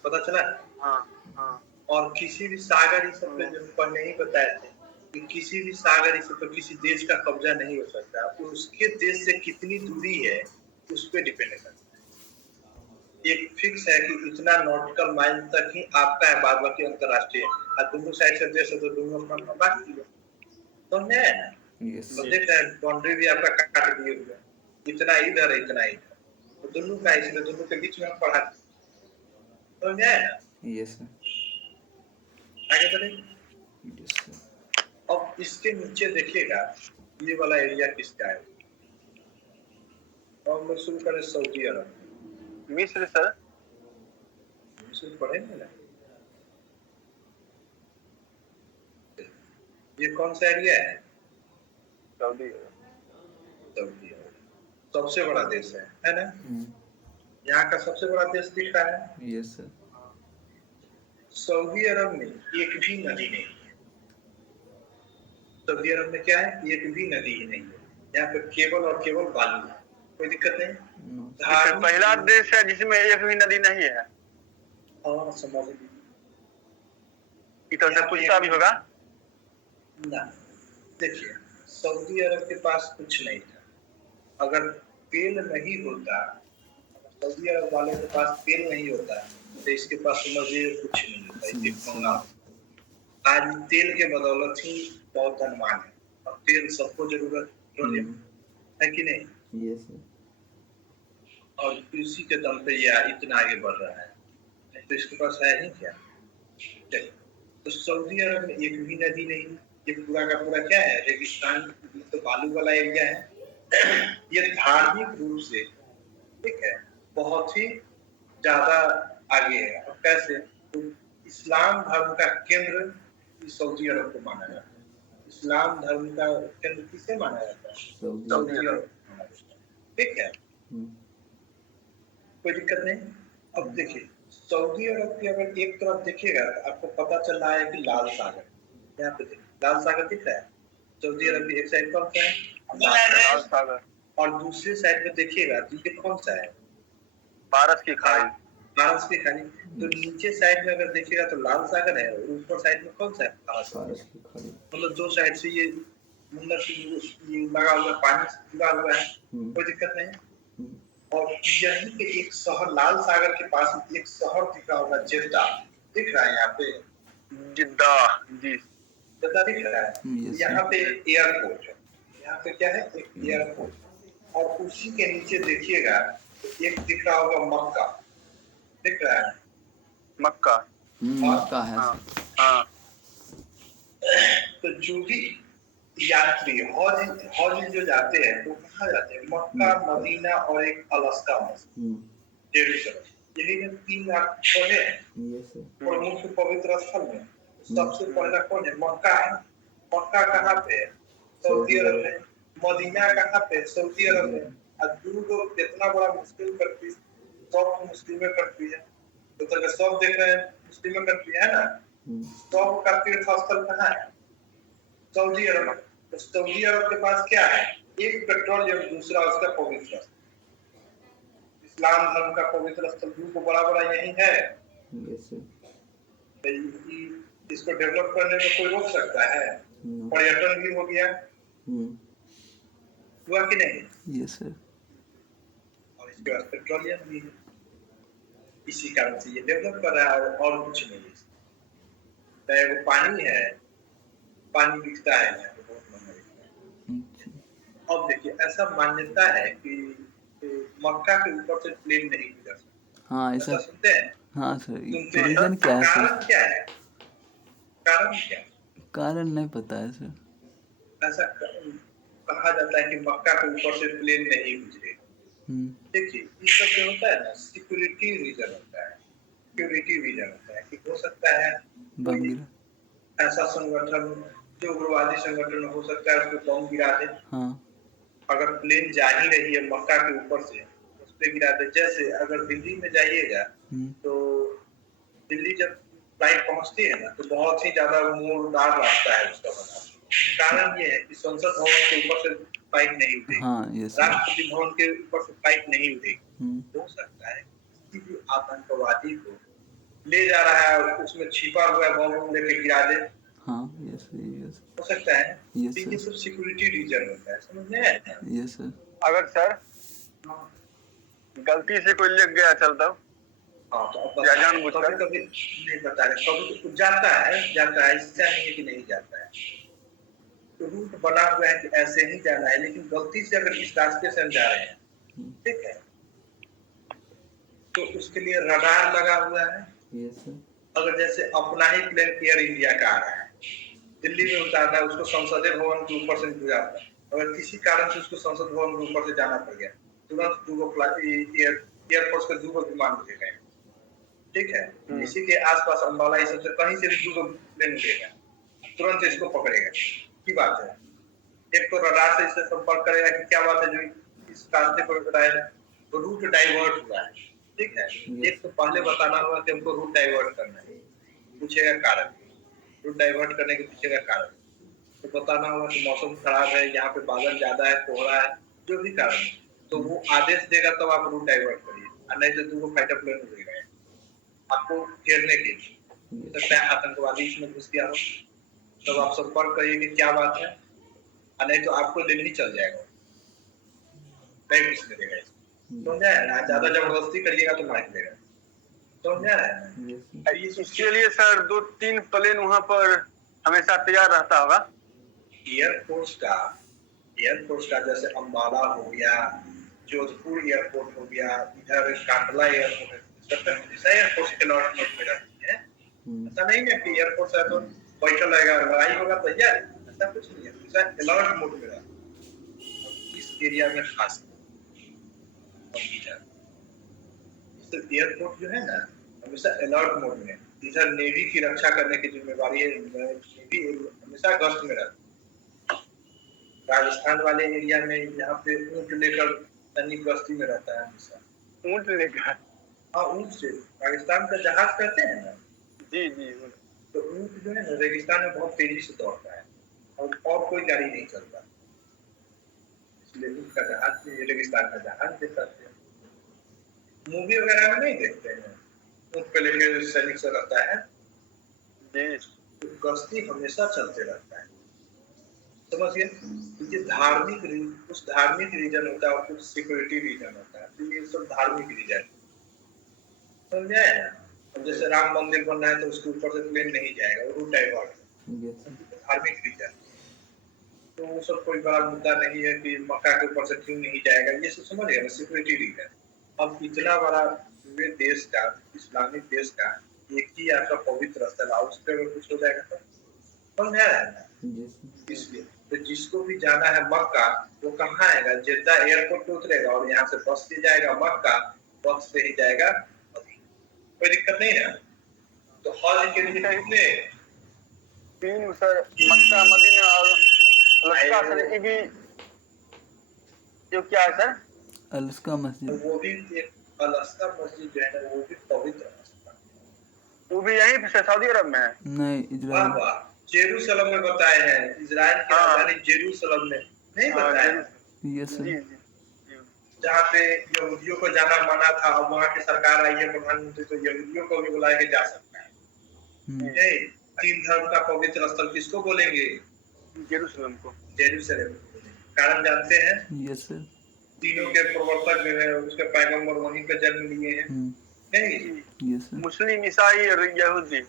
पता चला। हाँ हाँ। और किसी भी सागर इस पे जो पहले ही बताए थे कि किसी भी सागर इस पे किसी देश का कब्जा नहीं हो सकता। उसके देश से कितनी दूरी है उस पर डिपेंड करता है। एक फिक्स है कि इतना नॉटिकल माइल तक ही आपका है, बाद बाकी अंतरराष्ट्रीय। और दोनों साइड से देश है तो दोनों अपना बात किया तो है ना। यस तो देख रहे हैं बाउंड्री भी आपका काट दिए हुए, इतना इधर है इतना इधर, तो दोनों का इसलिए दोनों के बीच में हम पढ़ा तो है ना। Yes sir. आगे बढ़े। Yes sir. अब इसके नीचे देखिएगा ये वाला एरिया किसका है। और हम लोग शुरू करें सऊदी अरब। मिस्र सर। मिस्र पढ़ेंगे ना। ये कौन सा एरिया है। सऊदी सऊदी अरब सबसे बड़ा देश है ना। यहाँ का सबसे बड़ा देश दिख रहा है। Yes sir. सऊदी अरब में एक भी नदी नहीं है। सऊदी अरब में क्या है, एक भी नदी ही नहीं है। यहाँ पे केवल और केवल बालू है, कोई दिक्कत नहीं। पहला देश है जिसमें एक भी नदी नहीं है। हाँ समझ लीजिए। इधर से पूछता भी होगा ना। देखिए सऊदी अरब के पास कुछ नहीं था। अगर तेल नहीं होता, सऊदी अरब वाले के पास तेल नहीं होता तो इसके पास समझिए कुछ नहीं होता। आज तेल के बदौलत ही बहुत धनवान है और तेल सबको जरूरत है कि नहीं। Yes sir. और इसी के दम पे यह इतना आगे बढ़ रहा है, तो इसके पास है ही क्या। तो सऊदी अरब में एक भी नदी नहीं। ये पूरा का पूरा क्या है, रेगिस्तान, तो बालू वाला एरिया है। ये धार्मिक रूप से ठीक है बहुत ही ज्यादा आगे है। और कैसे, तो इस्लाम धर्म का केंद्र सऊदी अरब को माना जाता है। इस्लाम धर्म का केंद्र किसे माना जाता है, सऊदी अरब। ठीक है कोई दिक्कत नहीं। अब देखिए सऊदी अरब की अगर एक तरफ देखिएगा तो आपको पता चल रहा है कि लाल सागर, यहाँ पे देखिए लाल सागर दिख रहा है। सऊदी अरब की एक साइड कौन सा है, लाल सागर। और दूसरी साइड में देखिएगा तो ये कौन सा है, पारस की खाड़ी। पारस की खाड़ी। तो नीचे साइड में अगर देखिएगा तो लाल सागर है और ऊपर साइड में कौन सा है, पारस की खाड़ी। मतलब दो साइड से ये समुद्र से ये लगा हुआ पानी से जुड़ा हुआ है, कोई दिक्कत नहीं। और यही पे एक शहर लाल सागर के पास एक शहर दिख रहा होगा, जिद्दा दिख रहा है यहाँ पे। जिद्दा जी जिद्दा दिख रहा है। यहाँ पे एयरपोर्ट है, यहाँ पे क्या है एक एयरपोर्ट। और उसी के नीचे देखिएगा एक दिख रहा होगा मक्का, दिख रहा है मक्का। मक्का है। हाँ। तो जो भी यात्री हज जो जाते हैं वो कहाँ जाते हैं, मक्का, मदीना और एक अलास्का में जेरूसलम। यही जो 3 पौधे हैं प्रमुख पवित्र स्थल में। सबसे पहला कौन है, मक्का है। मक्का कहाँ पे है, सऊदी अरब में। मदीना कहाँ पे, सऊदी अरब में। और दूर इतना बड़ा मुस्लिम कंट्री, सब मुस्लिम कंट्री है, तो सब देख रहे हैं मुस्लिम कंट्री है ना। 100 का तीर्थ स्थल कहाँ है? सऊदी अरब। तो सऊदी अरब के पास क्या है? एक पेट्रोलियम, दूसरा उसका पवित्र स्थल। इस्लाम धर्म का पवित्र स्थल को बड़ा बड़ा यही है। इसको डेवलप करने में कोई रोक सकता है? पर्यटन भी हो गया, हुआ कि नहीं? Yes sir. और इसके पास पेट्रोलियम भी है, इसी कारण से ये डेवलप कर रहा है और कुछ नहीं है। वो पानी है, पानी बिकता है यहाँ पे, बहुत महंगा बिकता है। अब देखिए, ऐसा मान्यता है कि मक्का के ऊपर से प्लेन नहीं गुजर सकता। हाँ ऐसा सुनते हैं? हाँ सर। सुनते हैं। रीजन क्या है सर? कारण क्या है? कारण क्या है? कारण नहीं पता है सर। ऐसा कहा जाता है कि मक्का के ऊपर से प्लेन नहीं गुजरे। देखिए, ये सब जो होता है ना, सिक्योरिटी रीजन होता है, सिक्योरिटी रीजन होता है कि हो सकता है कोई ऐसा संगठन जो उग्रवादी संगठन हो सकता है उसको बम गिरा दे। हाँ। अगर प्लेन जा ही रही है मक्का के ऊपर से, उस पे गिरा दे। जैसे अगर दिल्ली में जाइएगा तो दिल्ली जब फ्लाइट पहुंचती है ना, तो बहुत ही ज्यादा मोड़दार रास्ता है उसका बना। कारण ये है कि संसद भवन के ऊपर से फ्लाइट नहीं उठेगी। हाँ, राष्ट्रपति भवन के ऊपर से फ्लाइट नहीं उठेगी। हो सकता है किसी भी आतंकवादी को ले जा रहा है, उसमें छिपा हुआ बम लेके गिरा दे। हाँ, यस यस। हो सकता है। यस ये सब सिक्योरिटी रीजन होता है, समझ में आया? Yes sir. अगर सर गलती से कोई लेग गया चलता, हाँ, तो जानबूझकर कभी नहीं बता रहे, कभी तो जाता है, ऐसा नहीं है कि नहीं जाता है। तो रूट बना हुआ है कि ऐसे ही जाना है, लेकिन गलती से अगर इस रास्ते से हम जा रहे हैं, ठीक है, तो उसके लिए रडार लगा हुआ है। अगर जैसे अपना ही प्लेन एयर इंडिया का आ रहा है, दिल्ली में उतारना है, उसको संसदीय भवन के ऊपर से गुजरता है। अगर किसी कारण से उसको संसद भवन के ऊपर से जाना पड़ गया, तुरंत एयरफोर्स के 2 विमान उड़े गए, ठीक है। इसी के आसपास अंबाला इस सबसे कहीं से भी 2 प्लेन उड़ेगा, तुरंत इसको पकड़ेगा। की बात है, एक तो रडार से इससे संपर्क करेगा कि क्या बात है जो इस रास्ते पर बताया है, तो रूट डाइवर्ट हुआ है, ठीक है। एक तो पहले बताना होगा कि हमको रूट डाइवर्ट करना है, पूछेगा कारण, रूट डाइवर्ट करने के पीछे का कारण तो बताना होगा कि मौसम खराब है, यहाँ पे बादल ज्यादा है, कोहरा है, जो भी कारण, तो वो आदेश देगा तब आप रूट डाइवर्ट करिए, और नहीं तो 2 फाइटर प्लेन उड़ेगा आपको घेरने के लिए। हो सकता है आतंकवादी इसमें घुस गया हो, तब आप संपर्क करिए कि क्या बात है, और नहीं तो आपको दिल्ली चल जाएगा, नहीं घुसने देगा। समझा है ना? ज्यादा जबरदस्ती करिएगा तो मार देगा। समझा है? इसके लिए सर 2-3 प्लेन वहाँ पर हमेशा तैयार रहता होगा। एयरफोर्स का जैसे अंबाला हो गया, जोधपुर एयरपोर्ट हो गया, इधर कांडला एयरपोर्ट है, एयरफोर्स के लॉट में रहती है। ऐसा नहीं है कि एयरफोर्स है तो बैठल रहेगा, लड़ाई होगा तैयार, ऐसा कुछ नहीं है। अलर्ट मोड में रहता है इस एरिया में खास। एयरपोर्ट जो है ना, हमेशा अलर्ट मोड में, इधर नेवी की रक्षा करने की जिम्मेवारी है, नेवी हमेशा गश्त में रहती है। राजस्थान वाले एरिया में यहाँ पे ऊँट लेकर सैनिक गश्ती में रहता है हमेशा। ऊँट लेकर? हाँ, ऊँट से पाकिस्तान का जहाज कहते हैं ना, जी जी। तो ऊँट जो है ना रेगिस्तान में बहुत तेजी से दौड़ता है और कोई गाड़ी नहीं चलता, इसलिए ऊँट का जहाज, रेगिस्तान का जहाज देखते हैं। मूवी वगैरह में नहीं देखते हैं, ऊँट पे लेके सैनिक से रहता है जी, तो गश्ती हमेशा चलते रहता है। समझिए, ये धार्मिक, कुछ धार्मिक रीजन होता है और कुछ सिक्योरिटी रीजन होता है, तो ये सब धार्मिक रीजन समझे ना। अब जैसे राम मंदिर बन रहा है तो उसके ऊपर से प्लेन नहीं जाएगा, वो रूट डाइवर्ट, धार्मिक रीजन, तो वो सब कोई बड़ा मुद्दा नहीं है कि मक्का के ऊपर से क्यों नहीं जाएगा, ये सब समझ गए ना, सिक्योरिटी रीजन। अब इतना बड़ा पूरे देश का, इस्लामिक देश का एक ही आपका पवित्र स्थल है, उस पर कुछ हो जाएगा तो समझ आया ना। इसलिए तो जिसको भी जाना है मक्का, वो कहाँ आएगा, जेद्दा एयरपोर्ट पे उतरेगा और यहाँ से बस से जाएगा मक्का, बस से ही जाएगा, कोई दिक्कत नहीं है। तो हज के लिए कितने 3 सर, मक्का, मदीना और अलस्का सर, ये भी जो क्या है सर, अलस्का मस्जिद, वो भी एक अलस्का मस्जिद जो है ना, वो भी पवित्र है। वो भी यहीं से सऊदी अरब में है। नहीं, वाह इजराइल। वाह, जेरूसलम में बताए हैं, इजराइल की हाँ। राजधानी जेरूसलम में नहीं हाँ, बताया है? यस जी सर। जी। जहाँ पे यहूदियों को जाना मना था, अब वहाँ की सरकार आई है, प्रधानमंत्री, तो यहूदियों को भी बुला के जा सकता है। नहीं, तीन धर्म का पवित्र स्थल किसको बोलेंगे? जेरूसलम को। जेरूसलम को बोलेंगे। कारण जानते हैं? Yes sir. तीनों के प्रवर्तक जो है उसके पैगंबर वहीं पे जन्म लिए हैं। नहीं, यस सर। मुस्लिम, ईसाई और यहूदी।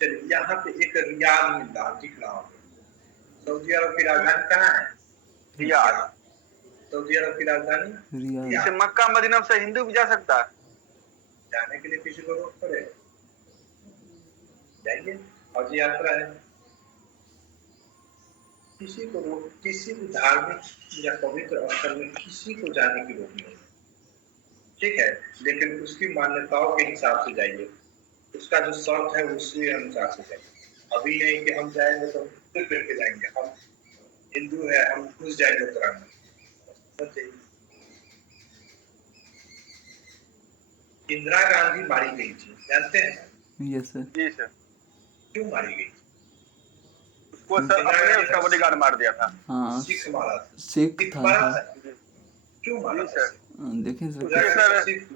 चलिए यहाँ पे एक रियाद मिलता है, दिख रहा होगा। सऊदी अरब की राजधानी कहाँ है? रियाद। सऊदी अरब की राजधानी रियाद। जैसे मक्का मदीना से हिंदू भी जा सकता है। जाने के लिए किसी को रोक पड़ेगा? जाइए, हज यात्रा है। किसी को रोक, किसी भी धार्मिक या पवित्र स्थल में किसी को जाने की रोक नहीं है, ठीक है, लेकिन उसकी मान्यताओं के हिसाब से जाइए, उसका जो शर्त है उसके अनुसार से जाइए। अभी नहीं कि हम जाएंगे तो फिर करके जाएंगे, हम हिंदू है हम घुस जाएंगे उत्तराखंड, सच है। इंदिरा गांधी मारी गई थी, जानते हैं? Yes sir. जी सर। क्यों मारी गई? उसको सर अपने उसका बॉडीगार्ड मार दिया था। हाँ, सिख मारा था। सिख सिख था मारा सर। था। क्यों मारा जी था? सर। देखें सर, उसके सर सिख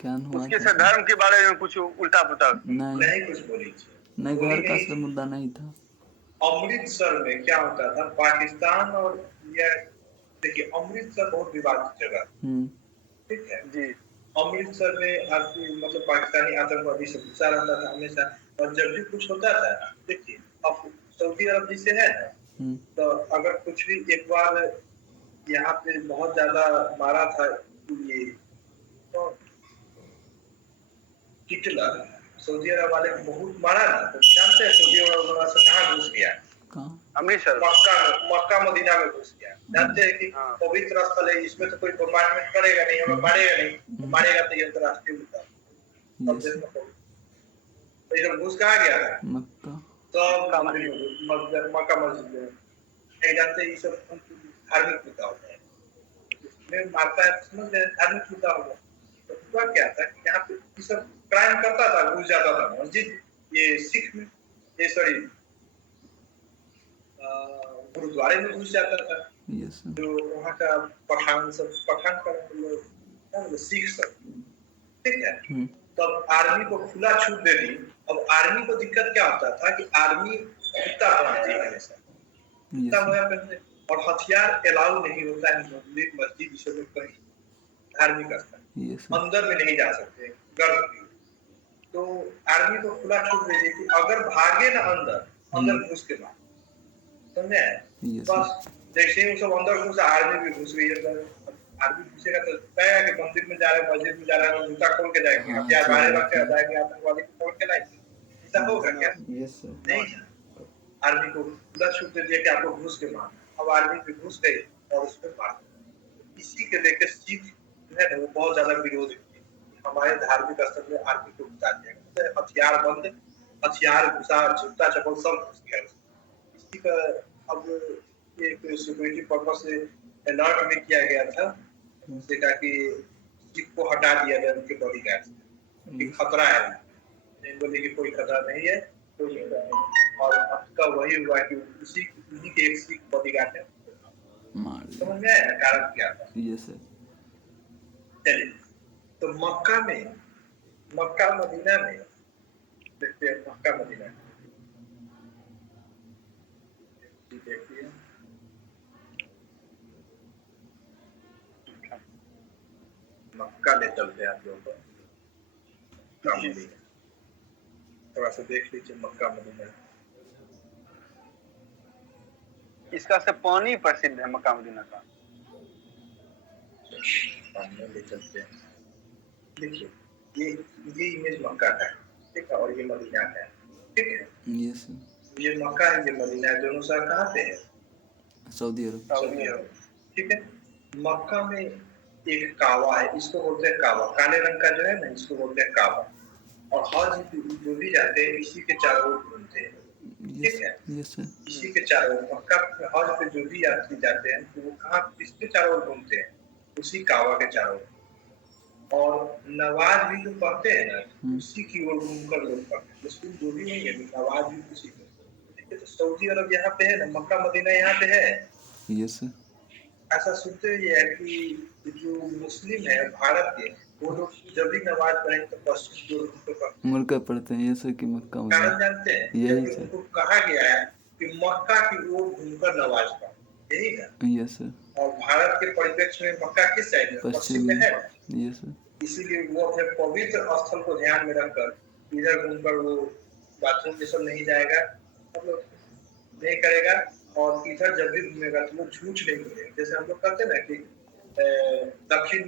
क्या हुआ उसके था सर धर्म के बारे में कुछ उल्टा पुल्टा नहीं, नहीं कुछ बोली थी, नहीं, बोली घर का नहीं सर थी। मुद्दा नहीं था। अमृतसर में क्या होता था, पाकिस्तान और ये, देखिए अमृतसर बहुत विवादित जगह, ठीक है। जी। अमृतसर में आपकी मतलब पाकिस्तानी आतंकवादी सब घुसा रहता था हमेशा, और जब भी कुछ होता था, देखिए अब सऊदी अरब जिसे है ना, तो अगर कुछ भी एक बार यहाँ पे बहुत ज्यादा मारा था ये तो हिटलर, सऊदी अरब वाले को बहुत मारा ना, तो जानते हैं सऊदी अरब वाला से कहाँ घुस गया? अमृतसर। मक्का मदीना में घुस गया। जानते हैं कि पवित्र स्थल है, इसमें तो कोई बोmbardment करेगा नहीं, हमें मारेगा नहीं, तो मारेगा तो ये अंतरराष्ट्रीय मुद्दा है। सब देश में तो ये घुस कहाँ गया था? मक्का। तो मक्का मस्जिद में। नहीं जानते ये सब धार्मिक मुद्दा होता है, इसमें मारता है, समझ रहे धार्मिक मुद्दा होगा। तो हुआ क्या था कि यहाँ पे ये सब क्राइम करता था, घुस जाता था मस्जिद, ये सिख में, ये सॉरी गुरुद्वारे में घुस जाता था। जो वहाँ का पठान सब, पठान का मतलब सिख सब, ठीक है। तब आर्मी को खुला छूट दे दी। अब आर्मी को दिक्कत क्या होता था कि आर्मी कुत्ता पहनती है हमेशा, कुत्ता पहनते, और हथियार अलाउ नहीं होता है मस्जिद विषय में कहीं धार्मिक स्थल, अंदर में नहीं जा सकते गर्भ की। तो आर्मी को खुला छूट दे दी कि अगर भागे ना अंदर घुस के मार, समझे? बस जैसे ही सब अंदर घुसा, आर्मी भी घुस गई अंदर। आर्मी घुसेगा तो कहेगा कि मंदिर में जा रहे हैं, मस्जिद में जा रहे हैं, जूता खोल के जाएंगे, हथियार बाहर रख के जाएंगे, आतंकवादी को खोल के लाएंगे, ऐसा होगा क्या? नहीं, आर्मी को खुला छूट दे दिया कि आपको घुस के मारना। अब आर्मी भी घुस गई और उसको मार, इसी के लेकर सिख जो है ना वो बहुत ज्यादा विरोध है, हमारे धार्मिक स्थल में आर्मी को घुसा दिया, हथियार बंद, हथियार घुसा, जूता चप्पल सब घुस गया। इसी का अब एक सिक्योरिटी पर्पस से अलर्ट भी किया गया था, उससे कहा कि सिख को हटा दिया जाए उनके बॉडीगार्ड से कि खतरा है, नहीं बोले कि कोई खतरा नहीं है, कोई खतरा नहीं। और अब का वही हुआ कि उसी के एक सिख बॉडीगार्ड है समझ में आया कारण क्या था? चलिए, तो मक्का मदीना में देखते हैं, मक्का मदीना देखिए, मक्का ले चलते हैं आप लोगों को, थोड़ा सा देख लीजिए मक्का मदीना। इसका से पानी प्रसिद्ध है मक्का मदीना का। ले चलते हैं, देखिए ये इमेज मक्का का है, ठीक है, और ये मदीना का है, ठीक है। ये मक्का है, ये मदीना है, दोनों शहर कहाँ पे है? सऊदी अरब, ठीक है। मक्का में एक कावा है, इसको बोलते हैं कावा, काले रंग का जो है ना, इसको बोलते हैं कावा। और हज जो भी जाते हैं इसी के चारों ओर घूमते हैं, ठीक है। इसी के चारों ओर मक्का हज पे जो भी यात्री जाते हैं तो वो कहाँ किसके चारों ओर घूमते हैं? उसी कावा के चारों ओर। और नवाज भी जो पढ़ते हैं ना, उसी की ओर घूमकर लोग पढ़ते हैं। मुस्लिम जो भी नहीं है, नवाज भी उसी को। देखिए तो सऊदी अरब यहाँ पे है ना, मक्का मदीना यहाँ पे है। Yes sir. ऐसा सुनते ही है कि जो मुस्लिम है भारत के, वो लोग जब भी नमाज पढ़ेंगे तो पश्चिम की ओर घूमकर पढ़ते हैं। मुड़कर पढ़ते हैं, यस सर, कि मक्का कारण मदीना। जानते हैं, यही जबकि सर। उनको कहा गया है कि मक्का की ओर घूमकर नमाज पढ़ो, यही ना। Yes sir. और भारत के परिप्रेक्ष्य में मक्का किस साइड में, पश्चिम में है। Yes sir. इसीलिए वो अपने पवित्र स्थल को ध्यान में रखकर इधर घूमकर वो बाथरूम में सब नहीं जाएगा, मतलब नहीं करेगा। और इधर जब भी घूमेगा तो वो झूठ नहीं बोलेगा। जैसे हम लोग कहते हैं ना कि दक्षिण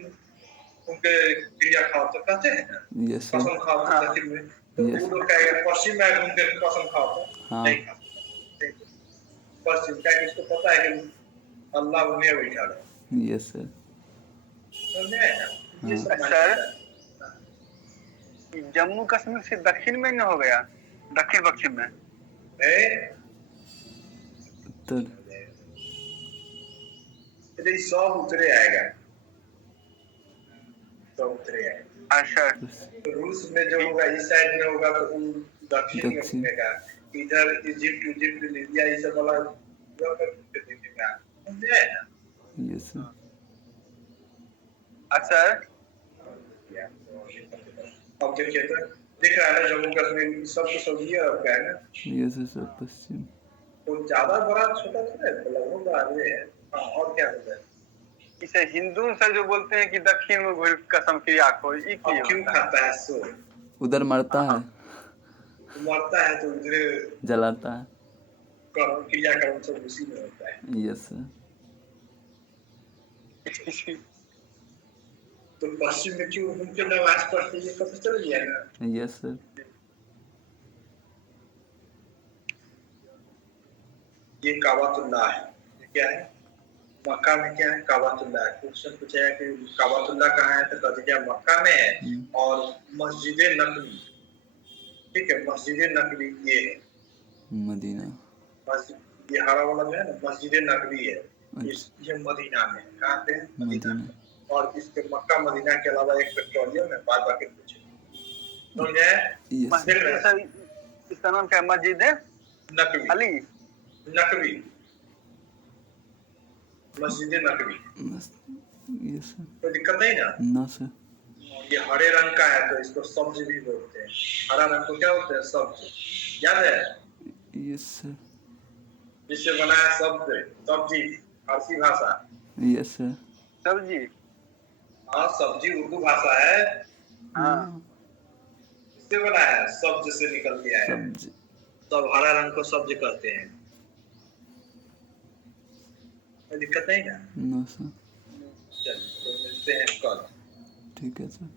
उनके क्रिया खाओ तो कहते हैं ना, यस सर। कसम खाओ तो दक्षिण में, तो यस। वो लोग कहेगा पश्चिम में घूम के कसम खाओ तो हाँ। नहीं खा सकते। पश्चिम का इसको पता है कि अल्लाह उन्हें बैठा है। Yes sir. समझे ना? ये सब सर, मान्यता है। जम्मू कश्मीर से दक्षिण में न हो गया, दक्षिण पश्चिम में तो ये सब उतरे आएगा, सब उतरे आएगा। अच्छा, तो रूस में जो होगा इस साइड में होगा तो दक्षिण में दक्षिण। घूमेगा। इधर इजिप्ट लीबिया ये सब वाला देखेगा। समझे ना? Yes sir. अच्छा अब देखिए तो दिख रहा है ना, जम्मू कश्मीर सब तो सऊदी अरब का है ना। यस सर, सब पश्चिम। तो ज्यादा बड़ा छोटा थोड़ा है, लगभग आगे है। हाँ, और क्या होता है? इसे हिंदू सर जो बोलते हैं कि दक्षिण में घुर कसम क्रिया को, ये अब क्यों खाता है सो? उधर मरता है, मरता है तो उधर जलाता है। कर्म क्रिया कर्म सब उसी में होता है। Yes sir. तो पश्चिम में क्यों घूम के नमाज पढ़ते ये पता चल गया ना। Yes sir. ये काबातुल्लाह है। ये क्या है? मक्का में क्या है? काबातुल्लाह है। क्वेश्चन पूछा है कि काबातुल्लाह कहाँ है, तो कहते क्या मक्का में है। और मस्जिद नबवी, ठीक है, मस्जिद नबवी ये है मदीना। मस्जिद, ये हरा वाला जो है ना मस्जिद नबवी है। ये मदीना में, कहाँ पे है? मदीना में। और इसके मक्का मदीना के अलावा एक पेट्रोलियम है, बाद बाकी कुछ समझे? मस्जिद सर, इसका नाम क्या है? मस्जिद नबवी, अली नकवी, मस्जिद नकवी। Yes sir. कोई दिक्कत नहीं ना? ना सर। ये हरे रंग का है तो इसको सब्ज भी बोलते हैं। हरा रंग को क्या बोलते हैं? सब्ज, याद है? Yes sir. जिससे बना है शब्द सब्जी, फारसी भाषा। Yes sir. सब्जी, हाँ, सब्जी उर्दू भाषा है। हाँ, इससे बना है, सब्ज से निकल के आया है। सब हरा रंग को सब्ज कहते हैं। कोई दिक्कत नहीं ना? No sir. चलिए, तो मिलते हैं कल। ठीक है सर।